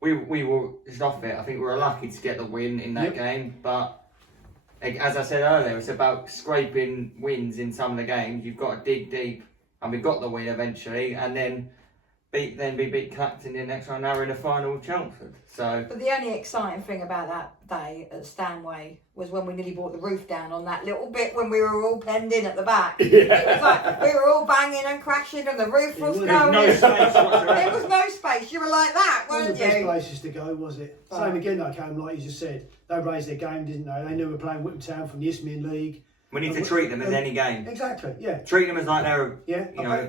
We were just off it. I think we were lucky to get the win in that game, but as I said earlier, it's about scraping wins in some of the games. You've got to dig deep, and we got the win eventually, and then be beat Clacton in the next round. Now we're in the final with Chelmsford. So But the only exciting thing about that day at Stanway was when we nearly brought the roof down on that little bit when we were all penned in at the back. It was like we were all banging and crashing and the roof was going. no space whatsoever. There was no space. You were like that, One of weren't the best you? places to go, was it? Right. Same again, though, Callum, like you just said. They raised their game, didn't they? They knew we were playing Witham Town from the Isthmian League. we need to treat them as any game. Exactly, yeah. Treat them as like they're Yeah,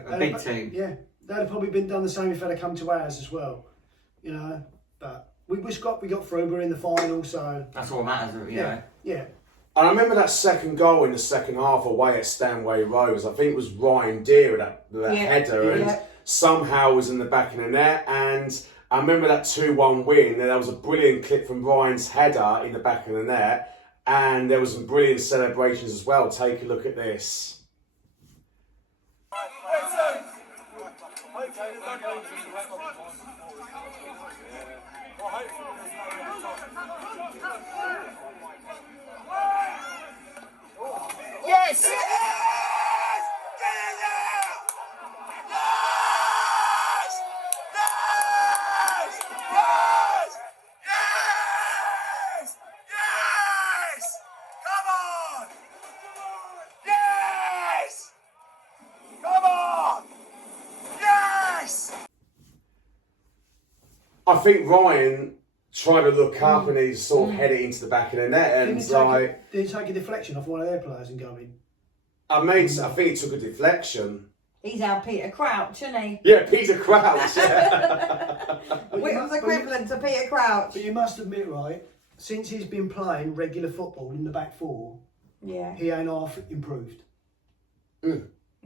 a big team. Yeah, they'd have probably been done the same if they'd have come to ours as well, you know. But we got through. We're in the final, so That's all that matters, you know. yeah. And I remember that second goal in the second half away at Stanway Rovers. I think it was Ryan Deere, that header, and somehow was in the back of the net. And I remember that 2-1 win. And there was a brilliant clip from Ryan's header in the back of the net. And there was some brilliant celebrations as well. Take a look at this. Yes! Yes! Get in there! Yes! Yes! Yes! Yes! Yes! Come on! Yes! Come on! Yes! I think Ryan tried to look up and he sort of headed into the back of the net. And Did he take a deflection off one of their players and go in? I think he took a deflection. He's our Peter Crouch, isn't he? Yeah, Peter Crouch. Yeah. Whitham's equivalent to Peter Crouch. But you must admit, right, since he's been playing regular football in the back four, Yeah. he ain't half improved. Well,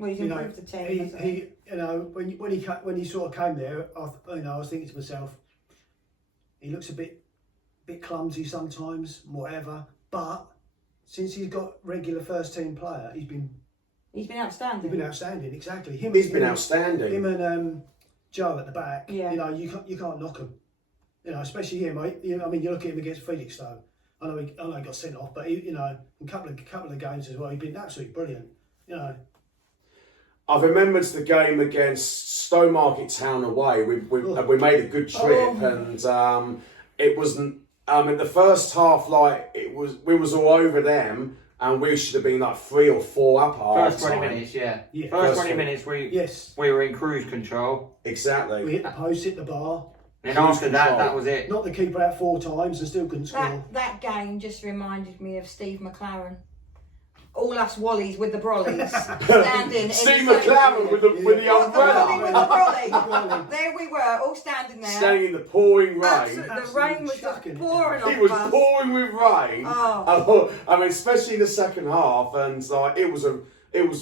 he's You know, improved the team. hasn't he you know, when he sort of came there, I was thinking to myself, he looks a bit clumsy sometimes, whatever. But since he's got regular first team player, he's been outstanding. He's been outstanding, exactly. He's been outstanding. Him and Joe at the back. Yeah. You know, you can't knock him. You know, especially him, mate. You know, I mean, you look at him against Felix, though. I know he got sent off, but he, you know, in a couple of games as well, he's been absolutely brilliant. You know. I remembered the game against Stowmarket Town away. We made a good trip, and it wasn't. In the first half, like we was all over them, and we should have been like 3 or 4 up. First 20 minutes, yeah. First 20 minutes, we were in cruise control. Exactly. We hit the post, hit the bar. And after that was it. Knocked the keeper out 4 times and still couldn't score. That game just reminded me of Steve McLaren. All us Wallies with the brollies standing. Steve McLaren with the umbrella. The Wally with the brolly. There we were, all standing there. Standing in the pouring rain. Absolutely, the rain was just pouring off It was us. pouring with rain. Oh. I mean, especially in the second half, and like it was a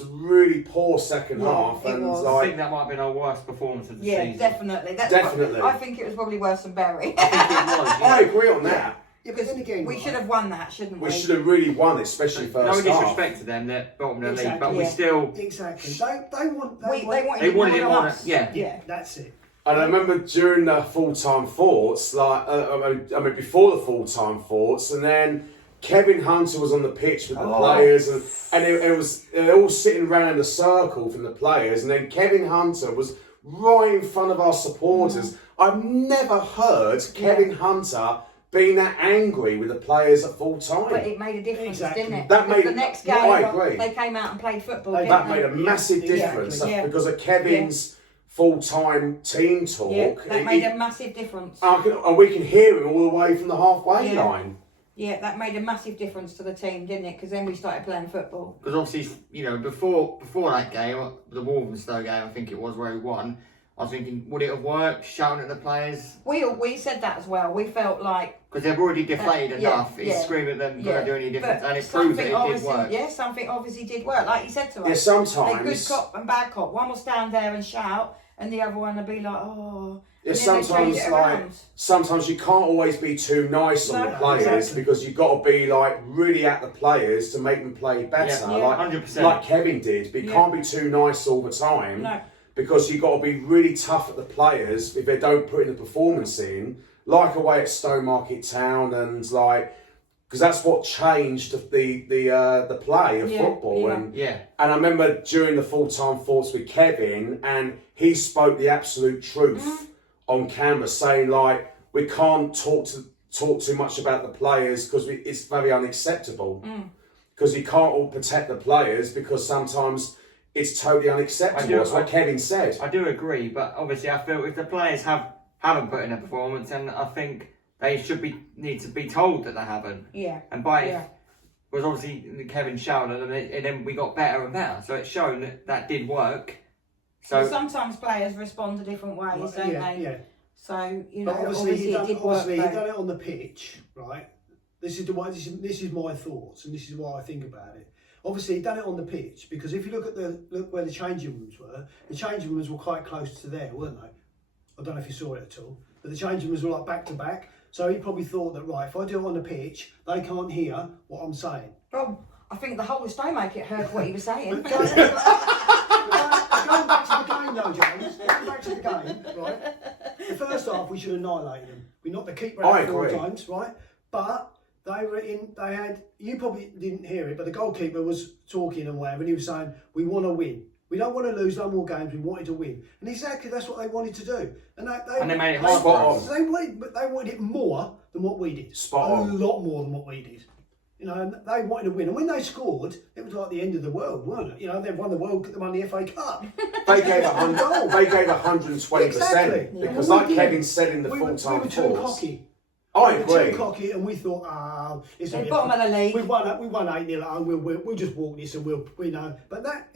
really poor second half, it and was. I like think that might have been our worst performance of the season. Definitely. Definitely. I think it was probably worse than Bury. I agree on that. Yeah, but then again, we should have won that, shouldn't we? We should have really won, especially first No half. disrespect to them, they're bottom of the league, but Exactly. we still. Exactly. They wanted it more. Yeah. Yeah, that's it. And I remember during the full-time thoughts, like I mean before the full-time thoughts, and then Kevin Hunter was on the pitch with the players, and it was they were all sitting around in a circle from the players, and then Kevin Hunter was right in front of our supporters. I've never heard Kevin Hunter being that angry with the players at full time. But it made a difference, didn't it? That Because made the next game, I agree. they came out and played football. That made a massive difference because of Kevin's full-time team talk. Yeah, that made a massive difference. And we can hear him all the way from the halfway line. Yeah, that made a massive difference to the team, didn't it? Because then we started playing football. Because obviously, you know, before that game, the Walthamstow game, I think it was where we won. I was thinking, would it have worked? Shouting at the players. We said that as well. We felt like because they've already deflated enough. He's screaming at them, don't do any difference, and it proves that it did work. Yeah, something obviously did work. Like you said to us. Yeah, sometimes. Good cop and bad cop. One will stand there and shout, and the other one will be like, oh. Yeah, sometimes you can't always be too nice on the players because you've got to be like really at the players to make them play better. Like 100%. Like Kevin did, but you can't be too nice all the time. No. Because you've got to be really tough at the players if they don't put in the performance in, like away at Stowmarket Town, and like because that's what changed the play of football. And I remember during the full-time thoughts with Kevin, and he spoke the absolute truth on camera, saying like we can't talk too much about the players because it's very unacceptable. Because you can't all protect the players because sometimes it's totally unacceptable. That's what Kevin said. I do agree, but obviously I feel if the players haven't put in a performance, and I think they need to be told that they haven't. Yeah. And because obviously Kevin shouted at them, and then we got better and better. So it's shown that did work. So sometimes players respond a different ways, don't they? Yeah. So you know, obviously it did work. he done it on the pitch, right? This is my thoughts, and this is why I think about it. Obviously, he done it on the pitch because if you look where the changing rooms were, the changing rooms were quite close to there, weren't they? I don't know if you saw it at all, but the changing rooms were like back to back. So he probably thought that if I do it on the pitch, they can't hear what I'm saying. Well, I think the whole of Stowmarket heard what he was saying. Going back to the game, though, James. Going back to the game, right? The first half, we should annihilate them. We knocked the keeper out 4 times, right? But you probably didn't hear it, but the goalkeeper was talking and whatever, and he was saying, we want to win. We don't want to lose no more games, we wanted to win. And exactly that's what they wanted to do. And they made it hard for us. They wanted it more than what we did. Spot on. A lot more than what we did. You know, and they wanted to win. And when they scored, it was like the end of the world, wasn't it? You know, they won the World Cup, they won the FA Cup. They gave 120%. Exactly. Because like Kevin said in the full-time we were too cocky. I agree. We were too cocky, and we thought, it's the bottom of the league. We won 8-0 at home. We'll just walk this, and we know. But that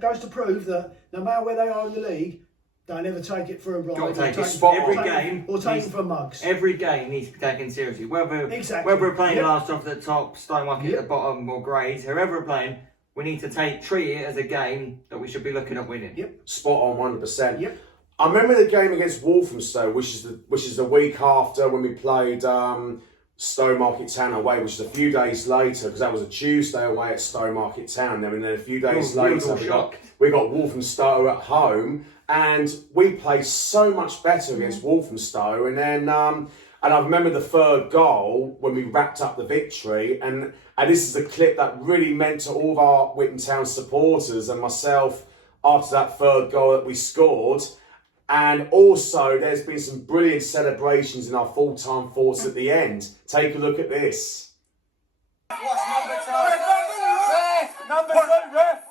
goes to prove that no matter where they are in the league, don't ever take it for a ride. Got to take it. Every game, or take it for mugs. Every game needs to be taken seriously. Whether we're playing last off at the top, Stowmarket at the bottom, or Grays, whoever we're playing, we need to treat it as a game that we should be looking at winning. Yep. Spot on, 100%. Yep. I remember the game against Walthamstow, which is the week after when we played Stowmarket Town away, which is a few days later, because that was a Tuesday away at Stowmarket Town. And then a few days later, we got Walthamstow at home, and we played so much better against Walthamstow. And then, and I remember the third goal when we wrapped up the victory, and this is a clip that really meant to all of our Witham Town supporters and myself after that third goal that we scored. And also, there's been some brilliant celebrations in our full-time thoughts at the end. Take a look at this. What's number 2? Ref! Number 2, ref!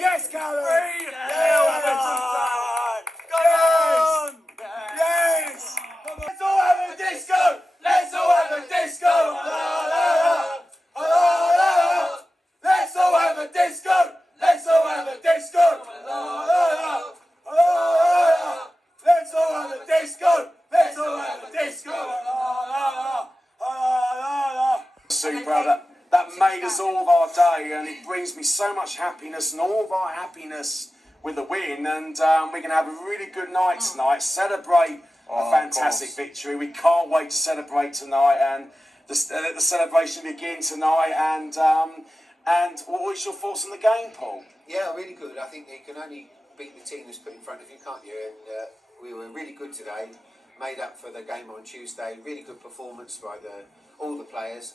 Yes, Callum! Yes! Let's all have a disco! Let's all have a disco! Let's all have a disco! Let's all have a disco! Let's all have a disco! Let's all have a disco! See, brother. That made us all of our day, and it brings me so much happiness and all of our happiness with the win. And we're going to have a really good night tonight, celebrate a fantastic victory. We can't wait to celebrate tonight, and let the celebration begin tonight. And what was your thoughts on the game, Paul? Yeah, really good. I think you can only beat the team that's put in front of you, can't you? And we were really good today, made up for the game on Tuesday. Really good performance by all the players.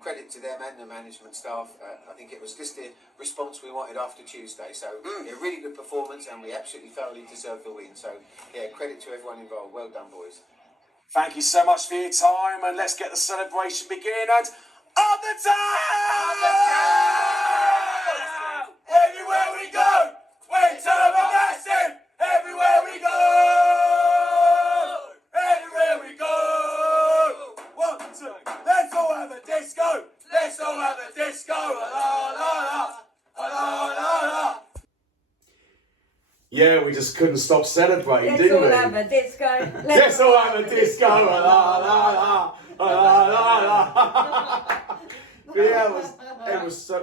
Credit to them and the management staff. I think it was just the response we wanted after Tuesday. So a really good performance, and we absolutely thoroughly deserved the win. So yeah, credit to everyone involved. Well done, boys. Thank you so much for your time, and let's get the celebration beginning. And on the town! Everywhere we go, we turn a massive. Everywhere we go, everywhere we go. 1, 2, let's all have a disco. Let's all have a disco. La la la, la la la. Yeah, we just couldn't stop celebrating, Let's didn't all we? have a disco. Let's all have a disco. La la la, la la la. Yeah,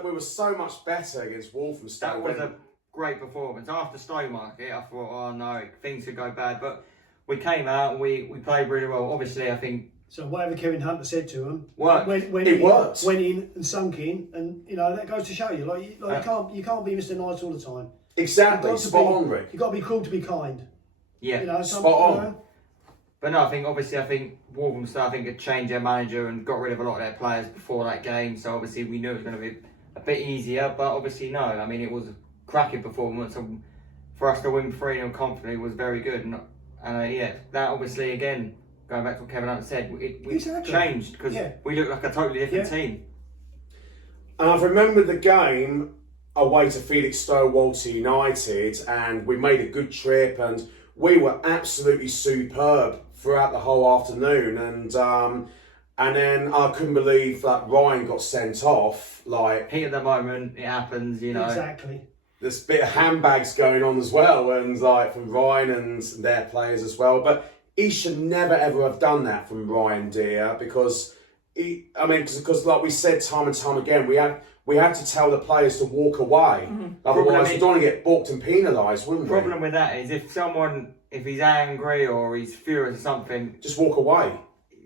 we were so much better against Walthamstow. That was a great performance. After Stowmarket, I thought, oh no, things could go bad. But we came out and we played really well. Obviously, I think. So whatever Kevin Hunter said to him, worked. Went in and sunk in, and that goes to show you, you can't be Mr. Nice all the time. Exactly, spot on, Rick. You've got to be cruel to be kind. Yeah, spot on. But no, I think Walthamstow, had changed their manager and got rid of a lot of their players before that game. So obviously we knew it was going to be a bit easier. But obviously no, I mean it was a cracking performance. And for us to win 3-0 confidently was very good. And that obviously again, going back to what Kevin Hunter said, we changed because we looked like a totally different team. And I've remembered the game away to Felixstowe Walter United, and we made a good trip, and we were absolutely superb throughout the whole afternoon. And then I couldn't believe that Ryan got sent off. Heat at the moment, it happens, Exactly. There's a bit of handbags going on as well, and from Ryan and their players as well. But he should never ever have done that from Ryan Deere, because like we said time and time again, we had to tell the players to walk away. Otherwise, we don't want to get booked and penalised, wouldn't we? The problem with that is if he's angry or he's furious or something, just walk away.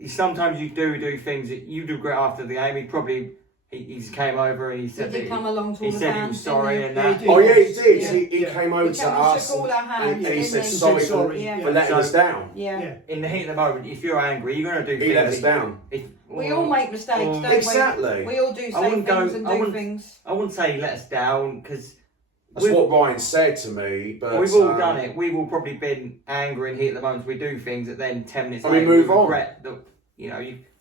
Sometimes you do things that you do great after the game. He came over and he said he was sorry and that. Oh yeah, he did. Yeah. He came over to us and he said sorry for letting us down. Yeah. In the heat of the moment, if you're angry, you're going to do things. He let us down. We all make mistakes, don't we? Exactly. We all do things and do things. I wouldn't say let us down, because that's what Ryan said to me. But we've all done it. We've all probably been angry and heat at the moment. We do things that then 10 minutes later we move on. Regret that,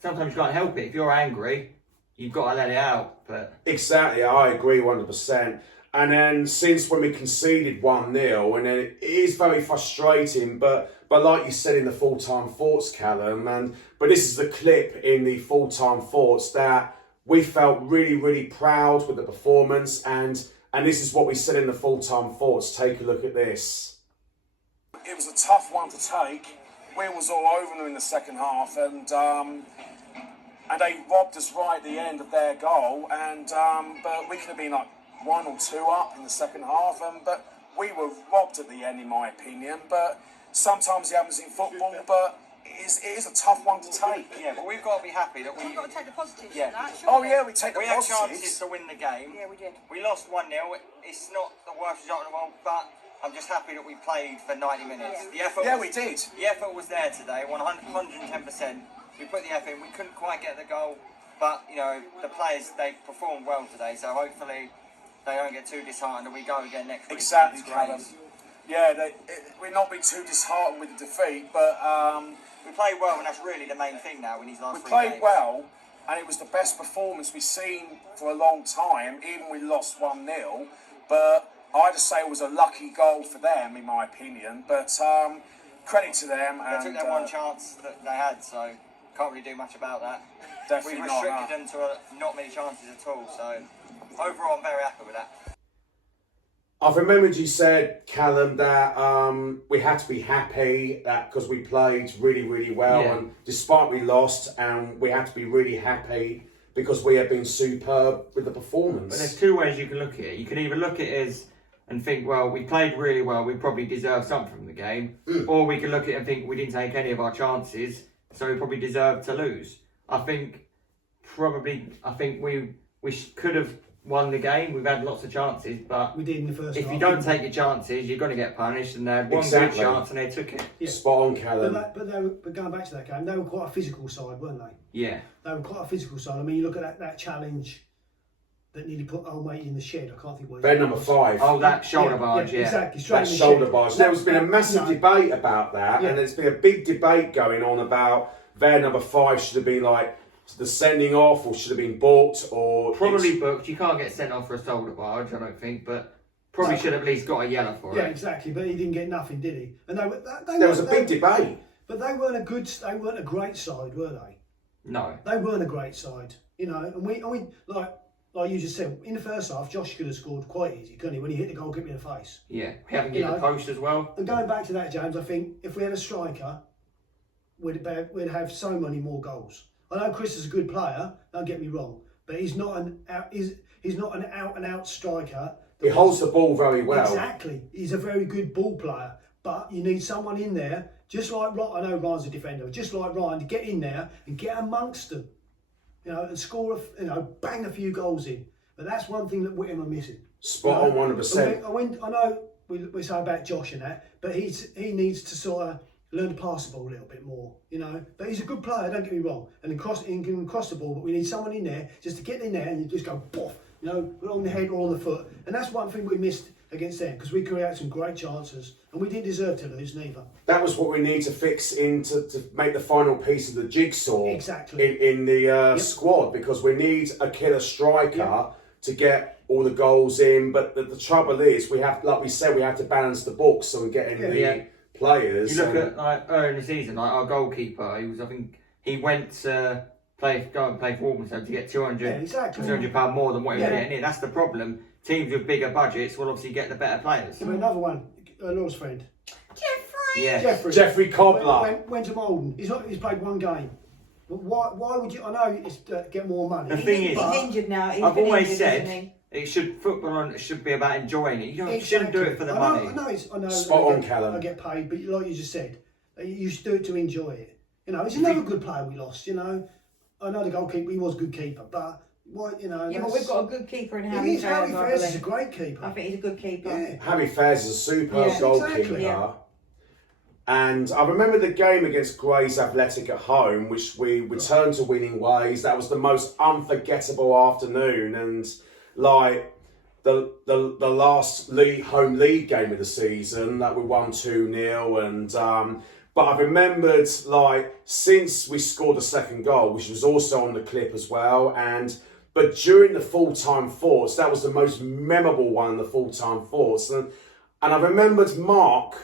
sometimes you can't help it. If you're angry, you've got to let it out. But exactly, I agree 100%. And then since when we conceded 1-0, and then it is very frustrating, but like you said in the full-time thoughts, Callum, but this is the clip in the full-time thoughts that we felt really, really proud with the performance, and this is what we said in the full-time thoughts. Take a look at this. It was a tough one to take. We was all over them in the second half, and they robbed us right at the end of their goal, but we could have been like 1 or 2 up in the second half, but we were robbed at the end, in my opinion. But sometimes it happens in football, but it is a tough one to take. Yeah, but we've got to be happy that We've got to take the positives Yeah. from that, Oh yeah, we take the we had positives. chances to win the game. Yeah, we did. We lost 1-0. It's not the worst result in the world, but I'm just happy that we played for 90 minutes. Yeah. We did. The effort was there today, 110%. We put the effort in. We couldn't quite get the goal, but the players, they performed well today. So hopefully they don't get too disheartened and we go again next week. Exactly, Callum. Yeah, we're not being too disheartened with the defeat, but we played well, and that's really the main thing now in these last 3 played games. well, and it was the best performance we've seen for a long time, even we lost 1-0. But I just say it was a lucky goal for them, in my opinion. But credit to them. They took their one chance that they had, so can't really do much about that. Definitely we restricted them to not many chances at all. So overall, I'm very happy with that. I've remembered you said, Callum, that we had to be happy that because we played really, really well, and despite we lost, and we had to be really happy because we have been superb with the performance. But there's 2 ways you can look at it. You can either look at it as and think, well, we played really well, we probably deserve something from the game, or we can look at it and think we didn't take any of our chances, so we probably deserved to lose. I think we could have won the game. We've had lots of chances, but we did in the first half. If you don't take your chances, you're going to get punished, and they had one good chance and they took it. Yeah. Spot on, Callum. But going back to that game, they were quite a physical side, weren't they? Yeah. They were quite a physical side. I mean, you look at that challenge that nearly put old mate in the shed. I can't think what. Bed number 5. Oh, that shoulder barge, yeah. Exactly. Straight That in the shoulder shed. barge. There's been a massive debate about that, and there's been a big debate going on about their number 5 should have been like the sending off, or should have been booked, or probably booked. You can't get sent off for a shoulder barge, I don't think, but probably should have at least got a yellow for it. Yeah, exactly. But he didn't get nothing, did he? And there was a big debate. But they weren't a great side, were they? No. They weren't a great side, you know. And we like you just said, in the first half, Josh could have scored quite easy, couldn't he? When he hit the goalkeeper in the face. Yeah, we haven't hit the post as well. And going back to that, James, I think if we had a striker, we'd have so many more goals. I know Chris is a good player. Don't get me wrong, but he's not an out and out striker. He holds the ball very well. Exactly, he's a very good ball player. But you need someone in there, just like Ryan. I know Ryan's a defender, just like Ryan, to get in there and get amongst them, you know, and score, bang a few goals in. But that's one thing that Witham are missing. Spot on, 100%. I know we say about Josh and that, but he needs to sort of learn to pass the ball a little bit more, you know. But he's a good player, don't get me wrong, and he can cross the ball. But we need someone in there just to get in there and you just go boff, you know, on the head or on the foot. And that's one thing we missed against them, because we created some great chances and we didn't deserve to lose neither. That was what we need to fix to make the final piece of the jigsaw. Exactly. In the squad, because we need a killer striker to get all the goals in. But the trouble is, we have, like we said, we have to balance the books so we get in the players. You look at like early in the season, like our goalkeeper, I think he went to go and play for Walthamstow to get £200 more than what he was getting in. That's the problem. Teams with bigger budgets will obviously get the better players. Yeah, but another one, Laura's friend. Jeffrey Cobbler. Went to Malden. He's played one game. But why would you? I know it's to get more money. The thing is, he's injured now. I've always said football should be about enjoying it. You shouldn't do it for the money. I know. Spot on, Callum. I get paid, but like you just said, you should do it to enjoy it. You know, it's another good player we lost. You know, I know the goalkeeper. He was a good keeper, but. What, you know, but we've got a good keeper in Harry Fairs. Harry Fairs is a great keeper. I think he's a good keeper. Yeah. Harry Fairs is a superb goalkeeper. Exactly. And I remember the game against Grays Athletic at home, which we returned to winning ways. That was the most unforgettable afternoon, and like the last home league game of the season that we won 2-0, and but I remembered, like, since we scored the second goal, which was also on the clip as well, but during the full-time thoughts, that was the most memorable one in the full-time thoughts. And I remembered Mark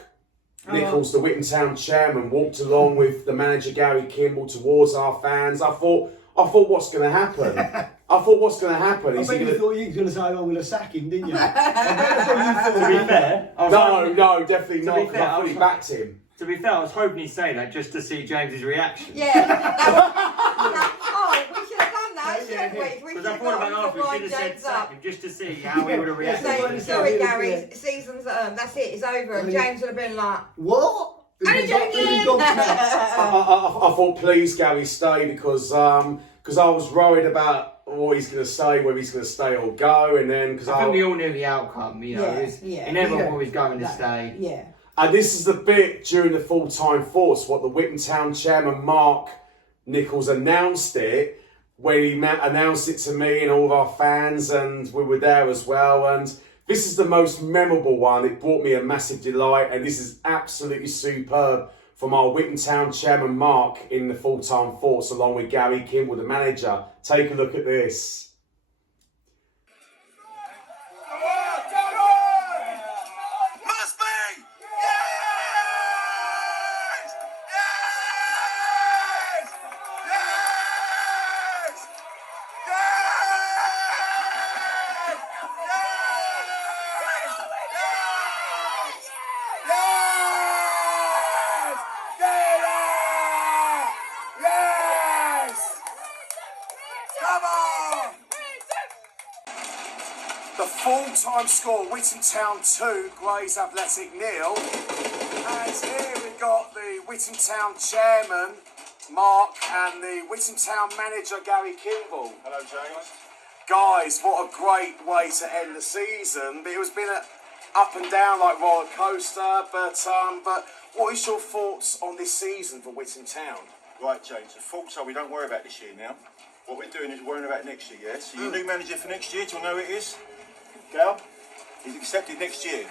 Nichols, the Witham Town chairman, walked along with the manager Gary Kimball towards our fans. I thought, what's going to happen? I thought, what's going to happen? I bet you thought you were going to say, I'm going to sack him, didn't you? To be fair, no, definitely not, because I fully backed him. To be fair, I was hoping he'd say that just to see James's reaction. Yeah. We should have done that, shouldn't we? Because I thought about after, we should have said sack him just to see how he would have reacted. Sorry, Gary, season's that's it, it's over. And James would have been like, what? I thought, please, Gary, stay, because I was worried about what he's going to say, whether he's going to stay or go, and then because I think we all knew the outcome. You know, he never knew he was going to stay. Yeah. And this is the bit during the full-time thoughts, what the Witham Town chairman Mark Nichols announced it, when he announced it to me and all of our fans, and we were there as well. And this is the most memorable one. It brought me a massive delight, and this is absolutely superb from our Witham Town chairman Mark in the full-time thoughts, along with Gary Kimball, the manager. Take a look at this. The full-time score, Witham Town 2, Grays Athletic 0. And here we got the Witham Town chairman, Mark, and the Witham Town manager, Gary Kimball. Hello, James. Guys, what a great way to end the season. But it was been up and down like roller coaster. But what is your thoughts on this season for Witham Town? Right, James, the thoughts are we don't worry about this year now. what we're doing is worrying about next year, yeah? So your new manager for next year, do you know who it is? Gal? He's accepted next year.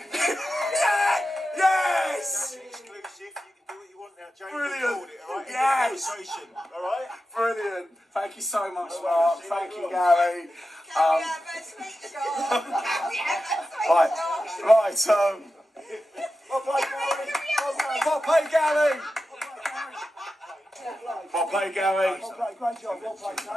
Yes! Exclusive, you can do what you want now, James. Brilliant. Record it, all right? Yes. Conversation, all right? Brilliant. Thank you so much, Mark. Thank you, Gary. Right. Well played, Gary. Well played, Gary. Great job. Well played, son.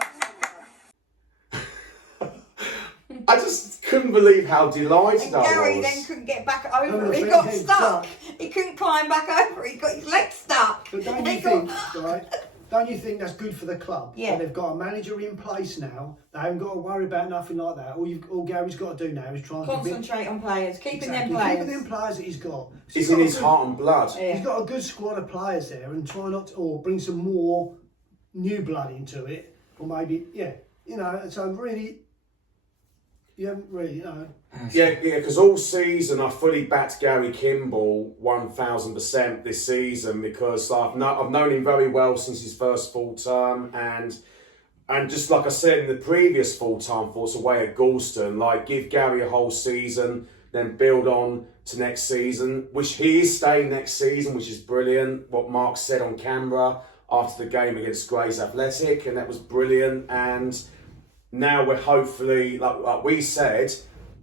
I just couldn't believe how delighted And I Gary was. then couldn't get back over. No, He no, got he stuck. stuck. He couldn't climb back over. He got his legs stuck. But don't And you he think, got- right? Don't you think that's good for the club? Yeah. That they've got a manager in place now. They haven't got to worry about nothing like that. All Gary's got to do now is try and Concentrate on players, keeping them Keeping players. them players that he's got. It's in his heart and blood. Yeah. He's got a good squad of players there, and try not to, or bring some more new blood into it, or maybe So really, you haven't really, Yeah, because all season I fully backed Gary Kimball 1000% this season because I've known him very well since his first full term and just like I said in the previous full time thoughts away at Galston, like give Gary a whole season, then build on to next season, which he is staying next season, which is brilliant. What Mark said on camera after the game against Grays Athletic, and that was brilliant. And now we're hopefully, like we said,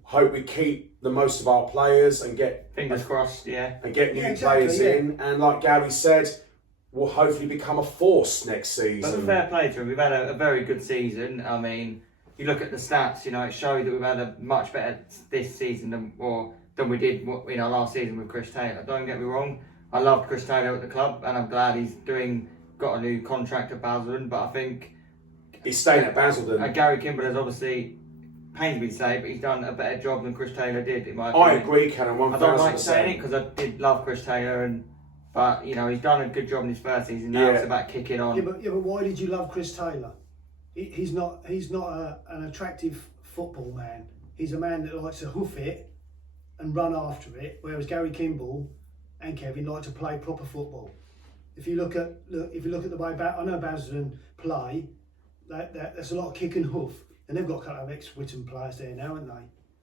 hope we keep the most of our players and get Fingers crossed, yeah. and get new exactly, players yeah. in. And like Gary said, we'll hopefully become a force next But season. fair play to him. We've had a very good season. I mean, you look at the stats, it showed that we've had a much better this season than we did in our last season with Chris Taylor. Don't get me wrong, I loved Chris Taylor at the club and I'm glad he's got a new contract at Basildon, but I think He's staying at Basildon. Gary Kimball has obviously, pains me to say, but he's done a better job than Chris Taylor did, in my opinion. I agree, Callum, 1000%. I don't like saying it because I did love Chris Taylor, but he's done a good job in his first season. Now it's about kicking on. Yeah, but why did you love Chris Taylor? He's not an attractive football man. He's a man that likes to hoof it and run after it, whereas Gary Kimball and Kevin like to play proper football. If you look at the way I know Basildon play, that's a lot of kick and hoof, and they've got a couple of ex-Witham players there now, haven't they?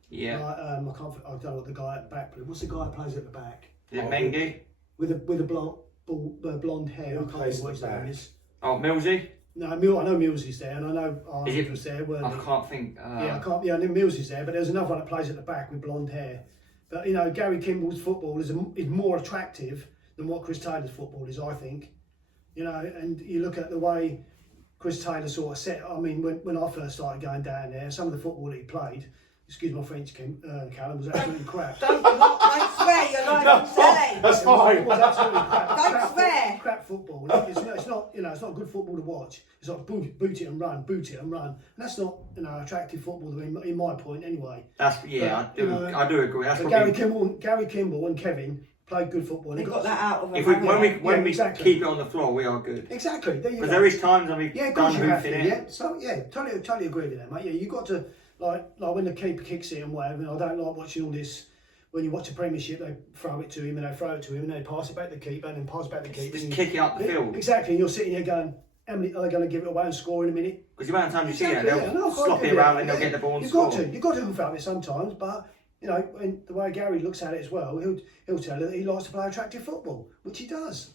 Yeah. Like, I don't know what the guy at the back plays. What's the guy that plays at the back? Is it Mengi? With a blonde hair. I can't remember what his name is. Oh, Millsy? No, I know Mills is there, and I know Arnold was there. I can't think. I can't. Yeah, I know Mills is there, but there's another one that plays at the back with blonde hair. But Gary Kimball's football is more attractive than what Chris Taylor's football is, I think. And you look at the way Chris Taylor sort of set. I mean, when I first started going down there, some of the football that he played, excuse my French, Callum, was absolutely crap. Don't swear, you're live on telly. That's fine. It was absolutely crap. Don't swear. Crap football. It's not good football to watch. It's like boot it and run, and that's not attractive football in my point anyway. I do agree. That's but Gary Kimball and Kevin played good football. They got that out of them. When we exactly. keep it on the floor, we are good. Exactly. Because there is times when we've done hoofing it. Yeah. So totally agree with that, mate. Yeah, you got to like when the keeper kicks it and whatever. And I don't like watching all this. When you watch a Premiership, they throw it to him and they throw it to him and they pass it back to the keeper and then pass it back to the keeper. Just kick it up the field. Exactly. And you're sitting here going, how many are they going to give it away and score in a minute? Because the amount of times you see it, Exactly, they'll slop it around and they'll get the ball and score. You've got to hoof out it sometimes, but and the way Gary looks at it as well, he'll tell you that he likes to play attractive football, which he does.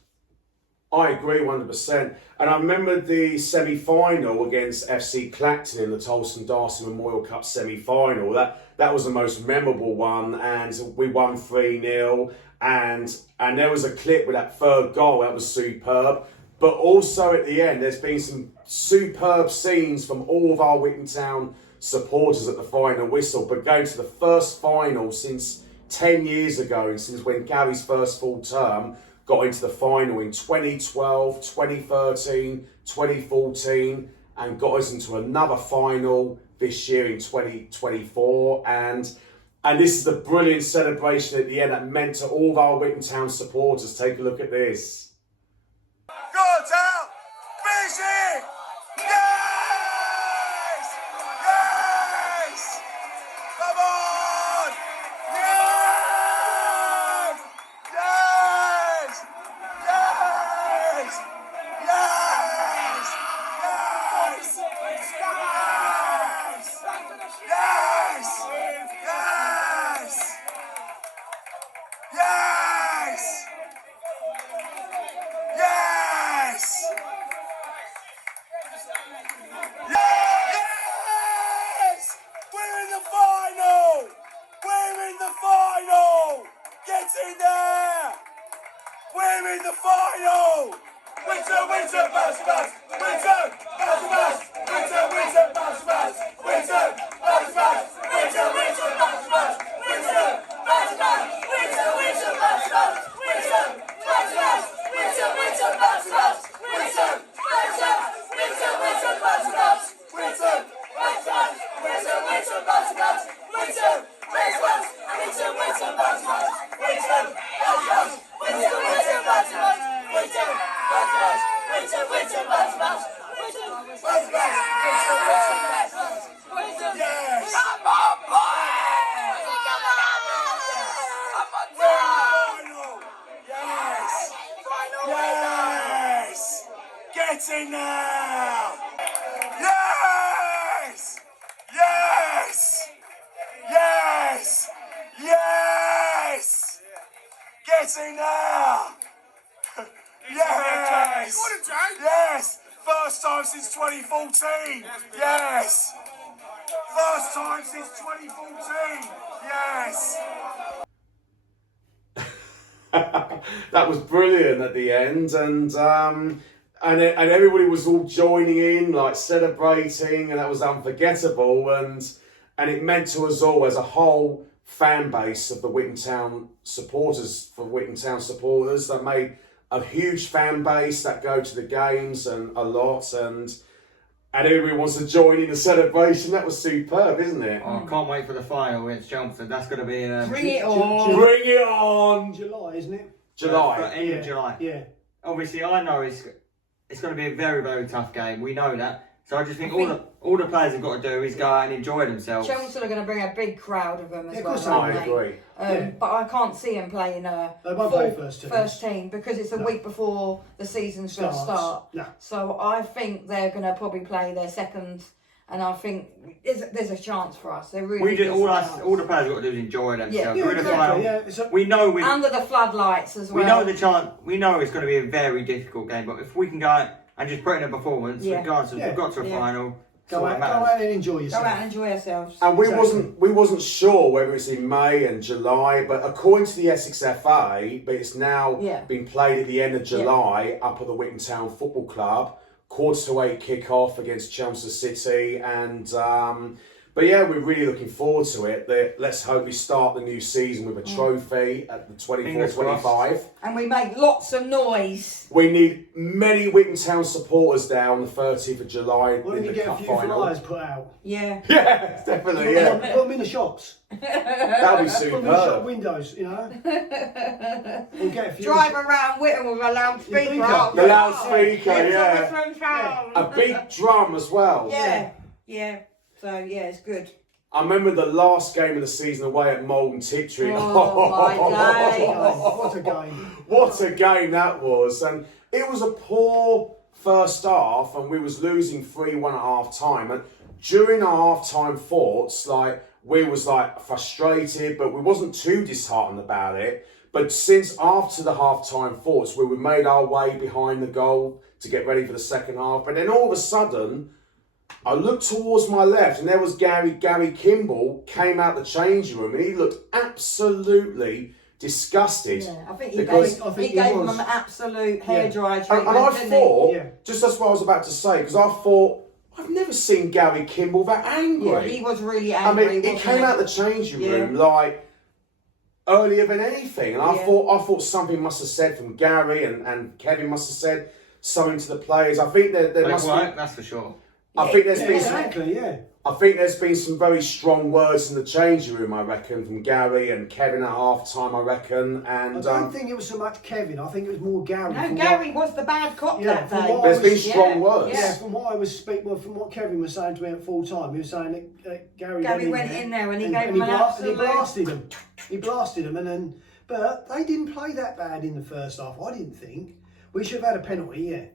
I agree 100%. And I remember the semi-final against FC Clacton in the Tolson Darcy Memorial Cup semi-final. That was the most memorable one, and we won 3-0. And there was a clip with that third goal that was superb. But also at the end, there's been some superb scenes from all of our Witham Town supporters at the final whistle. But going to the first final since 10 years ago, and since when Gary's first full term got into the final in 2012, 2013, 2014, and got us into another final this year in 2024. And this is a brilliant celebration at the end that meant to all of our Witham Town supporters. Take a look at this. Go Town! Busy! Yes! Yes! Come on! Yes! Yes! Yes! Yes! Yes! in there! We're in the final! Witham, Witham, bounce, bounce! Witham, bounce, bounce! Witham, Witham, bounce, bounce! Witham, bounce, bounce! Witham, Witham, bounce, bounce! Witham, bounce, bounce! Witham, Witham, bounce, bounce! Witham, bounce, bounce! Witham, Witham, bounce, bounce! Witham, bounce, bounce! Witham, Witham, bounce, bounce! Witham, bounce, bounce! Witham, Witham, bounce, bounce! Witham, bounce, bounce! Witham, Witham, bounce, bounce! Witham, bounce, bounce! Witham, Witham, bounce, bounce! Witham, bounce, bounce! Witham, Witham, bounce, bounce! Witham, bounce, bounce! Witham, Witham, bounce, bounce! Yes! Come on, boys! Come on! Final! Yes! Yes! Get in now! Yes! Yes! Yes! Yes! Get in now! Yes! Yes! First time since 2014! Yes! First time since 2014! Yes! That was brilliant at the end, and everybody was all joining in, like celebrating, and that was unforgettable, and it meant to us all as a whole fan base of the Witham Town supporters, that made a huge fan base that go to the games and a lot, and everybody wants to join in the celebration. That was superb, isn't it? Oh, I can't wait for the final against Chelmsford. That's going to be Bring it on! Bring it on! July, isn't it? July. End of July. Yeah. Obviously, I know it's going to be a very, very tough game. We know that. So I just think all the players have got to do is go out and enjoy themselves. Chelmsford are going to bring a big crowd of them as well. I aren't they? agree. But I can't see them playing They won't play first team because it's a week before the season's going to start. No. So I think they're going to probably play their second, and I think there's a chance for us. There really is all a chance. the players have got to do is enjoy themselves. Yeah, We're in the exactly, final. yeah. We know under the floodlights as well. We know the chance. We know it's going to be a very difficult game, but if we can go out and just put in a performance, regardless, we've got to a final. Go out and enjoy yourself. Go out and enjoy ourselves. And we wasn't sure whether it's in May and July, but according to the Essex FA, but it's now been played at the end of July up at the Witham Town Football Club. 7:45 kick-off against Chelmsford City, and but yeah, we're really looking forward to it. Let's hope we start the new season with a trophy at the 24-25. And we make lots of noise. We need many Witham Town supporters there on the 30th of July Why don't in you the get a cup few final. flyers put out? Yeah. Yeah, definitely, yeah. Put them in the shops. That'll be Put them in the shop superb. windows, you know. We'll get a few. Drive around Witham with a loudspeaker. The loudspeaker, yeah. Witham Town. A big drum as well. Yeah. So yeah, it's good. I remember the last game of the season away at Malden Tiptree. Oh my God. What a game. What a game that was. And it was a poor first half, and we was losing 3-1 at half time. And during our half time thoughts, we was frustrated, but we wasn't too disheartened about it. But since after the half time thoughts, we made our way behind the goal to get ready for the second half. But then all of a sudden, I looked towards my left, and there was Gary Kimball came out the changing room, and he looked absolutely disgusted. Yeah, I think he gave him an absolute hairdryer treatment. And I thought, just that's what I was about to say, because I thought, I've never seen Gary Kimball that angry. Yeah, he was really angry. I mean, he came out the changing room earlier than anything, and I thought something must have said from Gary, and Kevin must have said something to the players. I think there must be. That's for sure. I think there's been exactly, I think there's been some very strong words in the changing room, I reckon, from Gary and Kevin at half time, I reckon. And I don't think it was so much Kevin, I think it was more Gary. No, Gary was the bad cop that day. There's been strong words. Yeah, from what Kevin was saying to me at full time, he was saying that Gary went in there and he gave him him an absolute... he blasted him. He blasted him, but they didn't play that bad in the first half, I didn't think. We should have had a penalty,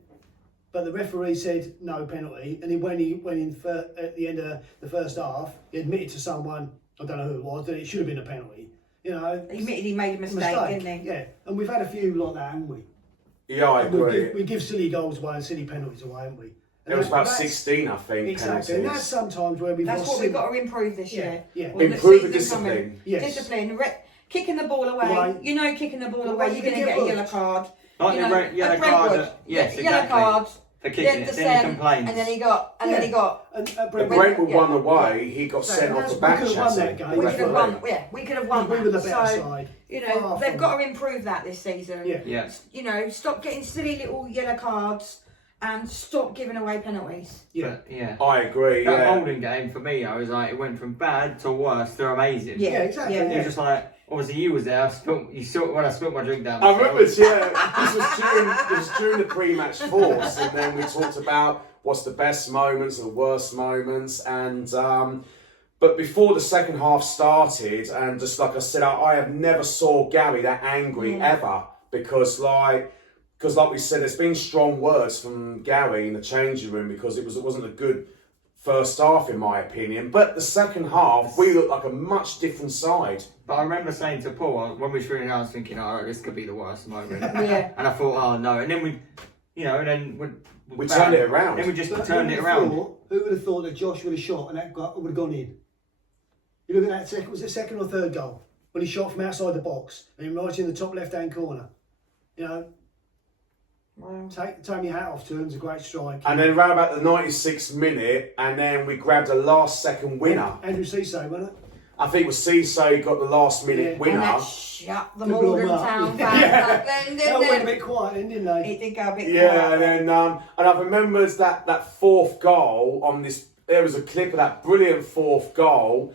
But the referee said no penalty, and when he went in at the end of the first half, he admitted to someone, I don't know who it was, that it should have been a penalty. You know, he admitted he made a mistake, didn't he? Yeah, and we've had a few like that, haven't we? Yeah, I agree. We give silly goals away and silly penalties away, haven't we? And there was about 16, I think, exactly. penalties. And that's sometimes where we've That's what we've got to improve this year. Yeah. Improve the discipline. Yes. Discipline. kicking the ball away. Right. You know, kicking the ball Well, away, you you're can going to get get a yellow booked. card. Like You the know, yellow at card. Brentwood, Yes, yellow exactly. card. For kicking it, then he complains. And then he got, and then he got. And When Brentwood, Brentwood yeah. won away, he got sent off the back we could have won chassis. that game. We could have won. Yeah, we could have won. We were the that. better So, side. you know, Far they've from got to improve that this season. Yeah. Yeah. You know, stop getting silly little yellow cards and stop giving away penalties. Yeah. But, yeah. I agree. That Yeah. Holden game for me, I was like, it went from bad to worse to amazing. Yeah, Yeah, exactly. Yeah. It was just like, obviously you was there. You saw when I spilled my drink down. I remember, yeah. This was during the pre-match force, and then we talked about what's the best moments and the worst moments, and but before the second half started, and just like I said, I have never saw Gary that angry ever, because like we said, there's been strong words from Gary in the changing room because it wasn't a good first half in my opinion, but the second half we looked like a much different side. But I remember saying to Paul when we were shooting, I was thinking, oh, this could be the worst moment. Yeah. And I thought, oh no. And then we, you know, and then We turned it around. Then we just But turned it around. Who would have thought that Josh would have shot and that would have gone in? You look at that second, was it second or third goal? When he shot from outside the box and right in the top left-hand corner. You know, take your hat off to him, it's a great strike. And then around about the 96th minute, and then we grabbed a last-second winner. Andrew Cisse, wasn't it? I think it was Cisse got the last-minute winner. And that shut the To blow Malden up. Town Yeah. fans up. Then, That went a bit quiet then, didn't they? it did go a bit Yeah, quiet. and then and I remember that fourth goal on this. There was a clip of that brilliant fourth goal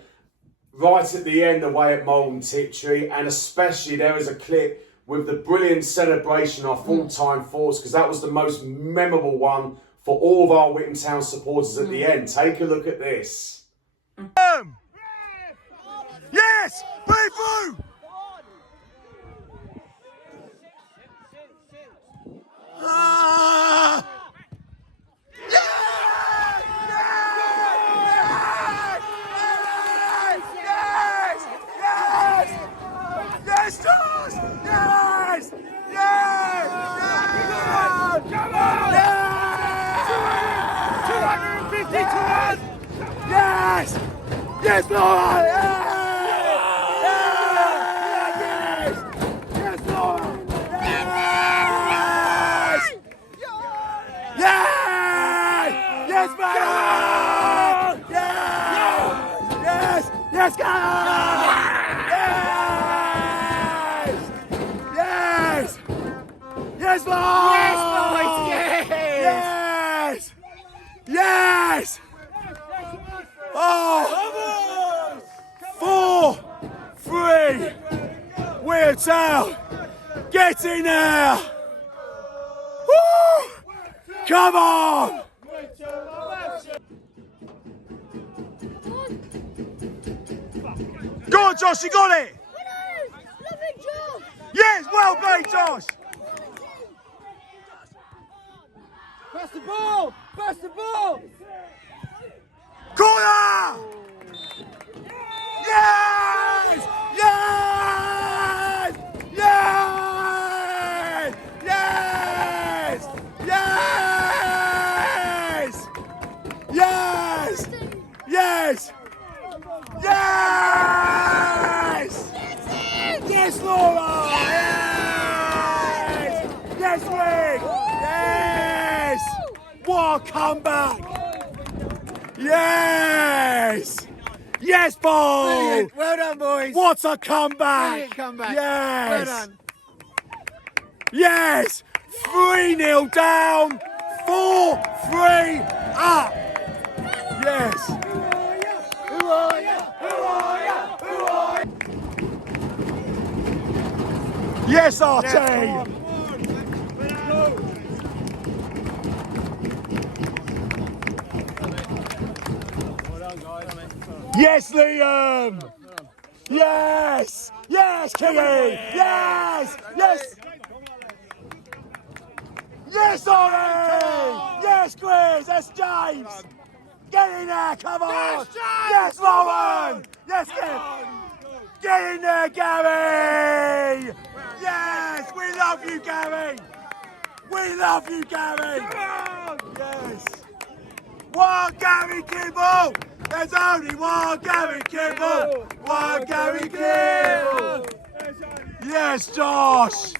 right at the end, away at Malden Tiptree, and especially there was a clip with the brilliant celebration of full-time forwards, because that was the most memorable one for all of our Witham Town supporters at the end. Take a look at this. Yes! Play through! Ah! Yes, Josh! Yes! Yes! Come on! Yes! 250 to 1! Yes! Yes, Laura! Yes! Yes! Yes, Laura! Yes! Yes! Yes, man! Yes! Yes! Yes, Callum! Yes! Yes, boys! Yes, boys! Yes! Yes! Oh! 4-3! Witham Town! Get in there! Woo! Come on! Go on, Josh, you got it! Yes, well played, Josh! Pass the ball! Pass the ball! Corner! Yes! Yes! Yes! Yes! Yes! Yes! Yes! Yes! Yes, Laura! Yes! Yes, Rick! Yes! What a comeback! Yes! Yes, Paul! Brilliant. Well done, boys. What a comeback! Brilliant comeback. Yes! Well done. Yes! 3-0 down, 4-3 up! Yes! Who are you? Who are you? Who are you? Yes, RT! Yes, Liam! Yes! Yes, Kingy! Yes! Yes! Yes, Ollie! Yes, Chris! That's James! Get in there, come on! Yes, Lauren! Yes, get in there, Gary! Yes, we love you, Gary! We love you, Gary! Yes! One Gary Kimball! There's only one Gary Kimball! One Gary Kimball! Yes, Josh!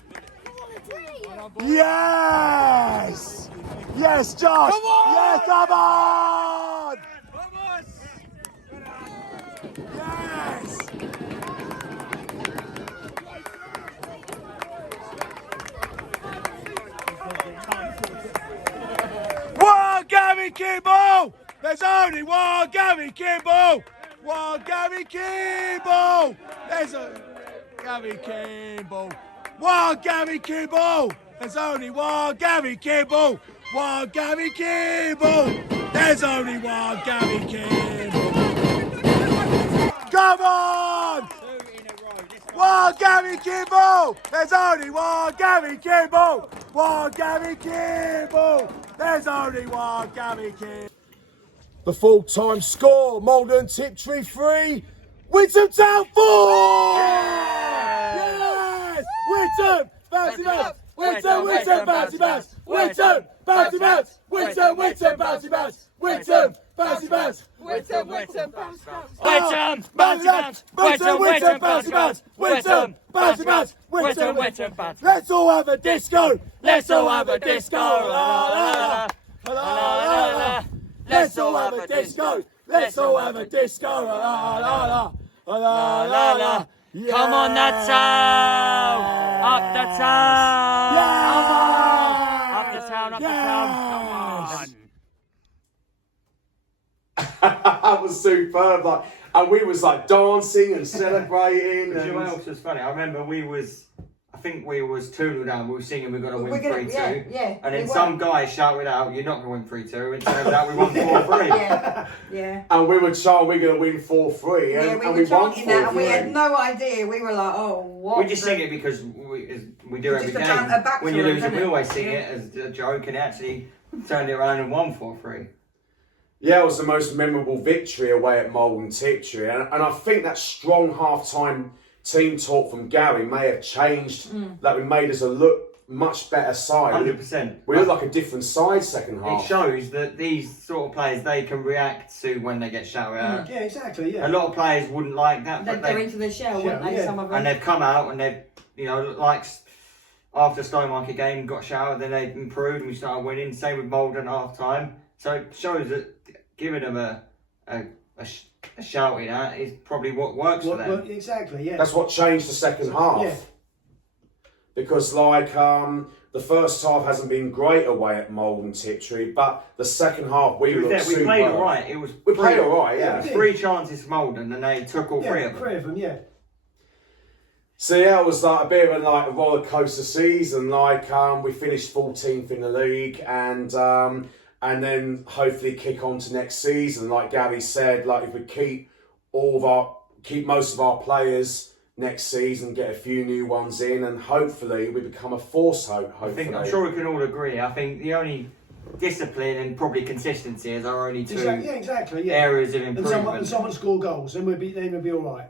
Yes! Yes, Josh! Come on! Yes, come on! Yes! One Gary Kimball! There's only one Gary Kimball! One Gary Kimball! There's a Gary Kimball! One Gary Kimball! There's only one Gary Kimball! One Gary Kimball! There's only one Gary Kimball! Come on! One Gary Kimball! There's only one Gary Kimball! One Gary Kimball! There's only one Gary Kimball! The full-time score, Malden Tiptree 3, Witham Town 4! Yes! Witham! Bouncy bounce! Witham! Witham! Bouncy bounce! Witham! Bouncy bounce! Witham! Witham! Bouncy bounce! Witham! Bouncy bounce! Witham, Witham, bounce, bounce. Witham! Bouncy bounce! Witham! Witham! Bouncy bounce! Witham! Bouncy bounce! Witham! Witham! Bouncy. Let's all have a disco! Let's all have a disco! La la la la la. Let's all have a disco! Let's all have a disco! La la la la la la la. Come on, that town! Up the town! Yeah! Up the town, up the town! Come on! That was superb, like, and we was like dancing and celebrating. You know what else was funny? I remember I think we was 2-0 down. We were singing we're going to win 3-2. Yeah, and then some guy shouted out, "You're not going to win 3-2." And turned out we won 4-3. Yeah. And we were chanting, we're going to win 4-3. Yeah, And we we were won chanting that and we 4-3. had no idea. We were like, oh, what? We just sing it because we do every Just a game. back When to you them, lose it, isn't we it? always sing it as a joke, and actually turned it around and won 4-3. Yeah, it was the most memorable victory away at Malden Tiptree. And I think that strong half-time team talk from Gary may have changed, like we made us a look much better side. 100%. We looked like a different side second half. It shows that these sort of players, they can react to when they get shouted at. Yeah, exactly. Yeah. A lot of players wouldn't like that, but They're into the shell, weren't they? Yeah. Some of them. and they've come out and they've, like after Stowmarket game, got shouted, then they've improved and we started winning. Same with Malden at half time. So it shows that giving them a shouting at is probably what works for them. Well, exactly, yeah. That's what changed the second half. Yeah. Because the first half hasn't been great away at Malden Tiptree, but the second half we looked We superb. played all right. We played all right, It yeah. was 3 chances for Malden and they took all 3 of them. 3 of them, yeah. So yeah, it was like a bit of a roller coaster season. We finished 14th in the league, and then hopefully kick on to next season. Like Gary said, if we keep most of our players next season, get a few new ones in, and hopefully we become a force. Hopefully, I'm sure we can all agree. I think the only discipline and probably consistency is our only two exactly, yeah. areas of improvement. And someone score goals, then we'll be all right.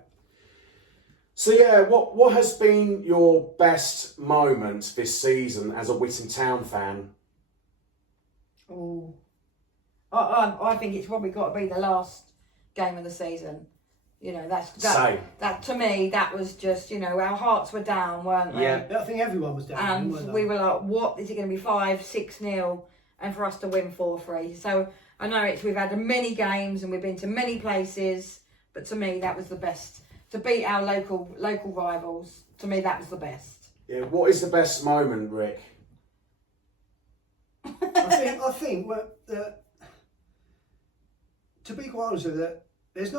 So yeah, what has been your best moment this season as a Witham Town fan? Oh, I think it's probably got to be the last game of the season. That to me, that was just, our hearts were down, weren't they? Yeah. I think everyone was down. And we were like, what is it going to be, 5-6-0, and for us to win 4-3? So I know we've had many games and we've been to many places, but to me that was the best. To beat our local rivals, to me that was the best. Yeah, what is the best moment, Rick? I think to be quite honest with you, there's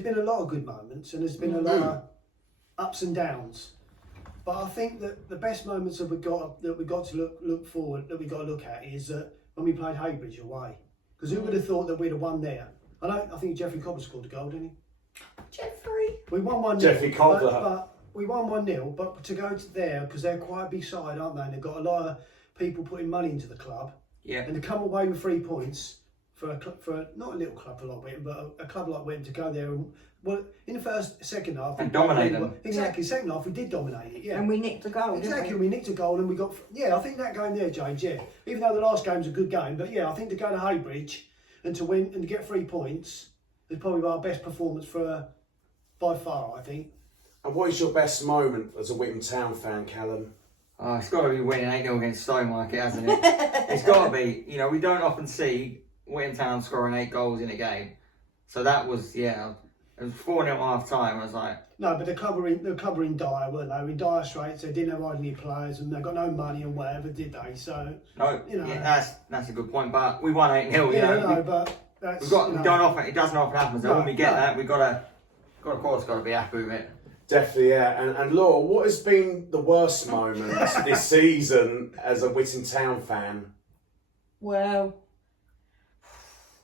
been a lot of good moments and there's been a lot of ups and downs. But I think that the best moments that we got to look at is when we played Heybridge away. Because who would have thought that we'd have won there? I think Jeffrey Cobbler scored the goal, didn't he? Jeffrey. We won 1-0. Jeffrey Cobbler. But we won 1-0. But to go to there, because they're quite a big side, aren't they? And they've got a lot of people putting money into the club. Yeah. And to come away with 3 points for not a little club like Witham, but a club like Witham to go there and in the second half and dominate them. Exactly. Second half we did dominate it. Yeah. And we nicked a goal. Exactly. Didn't we nicked a goal and we got. Yeah, I think that game there, James. Yeah. Even though the last game was a good game, but yeah, I think to go to Heybridge and to win and to get 3 points is probably our best performance by far. I think. And what is your best moment as a Witham Town fan, Callum? Oh, it's got to be winning 8-0 against Stowmarket, hasn't it? It's got to be. You know, we don't often see Witham Town scoring 8 goals in a game. So that was, yeah, it was 4-0 at half time. I was like... No, but the club were in dire, weren't they? In dire straits. They didn't have hardly any players and they got no money and whatever, did they? So, no, you know... Yeah, that's a good point, but we won 8-0, you yeah, know. No, but that's... We've got, you know, don't often, it doesn't often happen, so when we get that, we've got to, of course, got to be happy with it. Definitely, yeah. And Laura, what has been the worst moment this season as a Witham Town fan? Well,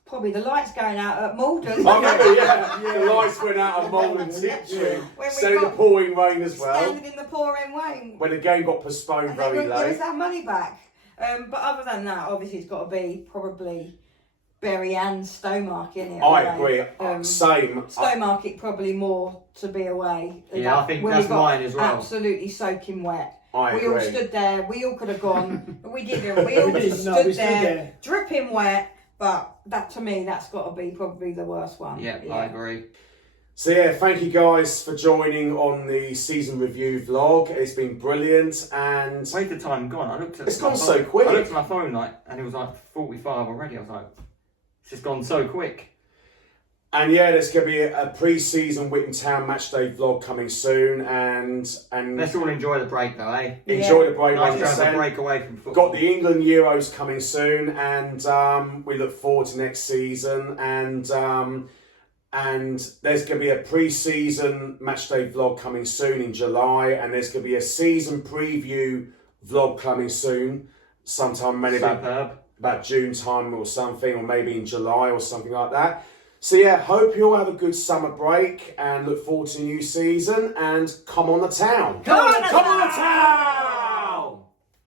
probably the lights going out at Malden. I remember, yeah. The lights went out at Malden Tiptree. So in the pouring rain as well. Standing in the pouring rain. When the game got postponed very late. Give us our money back. But other than that, obviously it's got to be probably Bury and Stowmarket, isn't it? I agree. Same. Stowmarket probably more to be away. Yeah, I think that's mine as well. Absolutely soaking wet. I agree. We all stood there. We all could have gone, but we didn't. We all just stood there, dripping wet. But that, to me, that's got to be probably the worst one. Yeah, I agree. So yeah, thank you guys for joining on the season review vlog. It's been brilliant, and where's the time gone? I looked at it's gone so quick. I looked at my phone and it was like 45 already. I was like, it's just gone so quick. And yeah, there's going to be a pre-season Witham Town matchday vlog coming soon, and let's all enjoy the break though, eh? Enjoy the break. Nice to have a break away from football. Got the England Euros coming soon, and we look forward to next season. And there's going to be a pre-season matchday vlog coming soon in July, and there's going to be a season preview vlog coming soon, sometime maybe about June time or something, or maybe in July or something like that. So yeah, hope you all have a good summer break and look forward to a new season, and come on the town. Come on the town!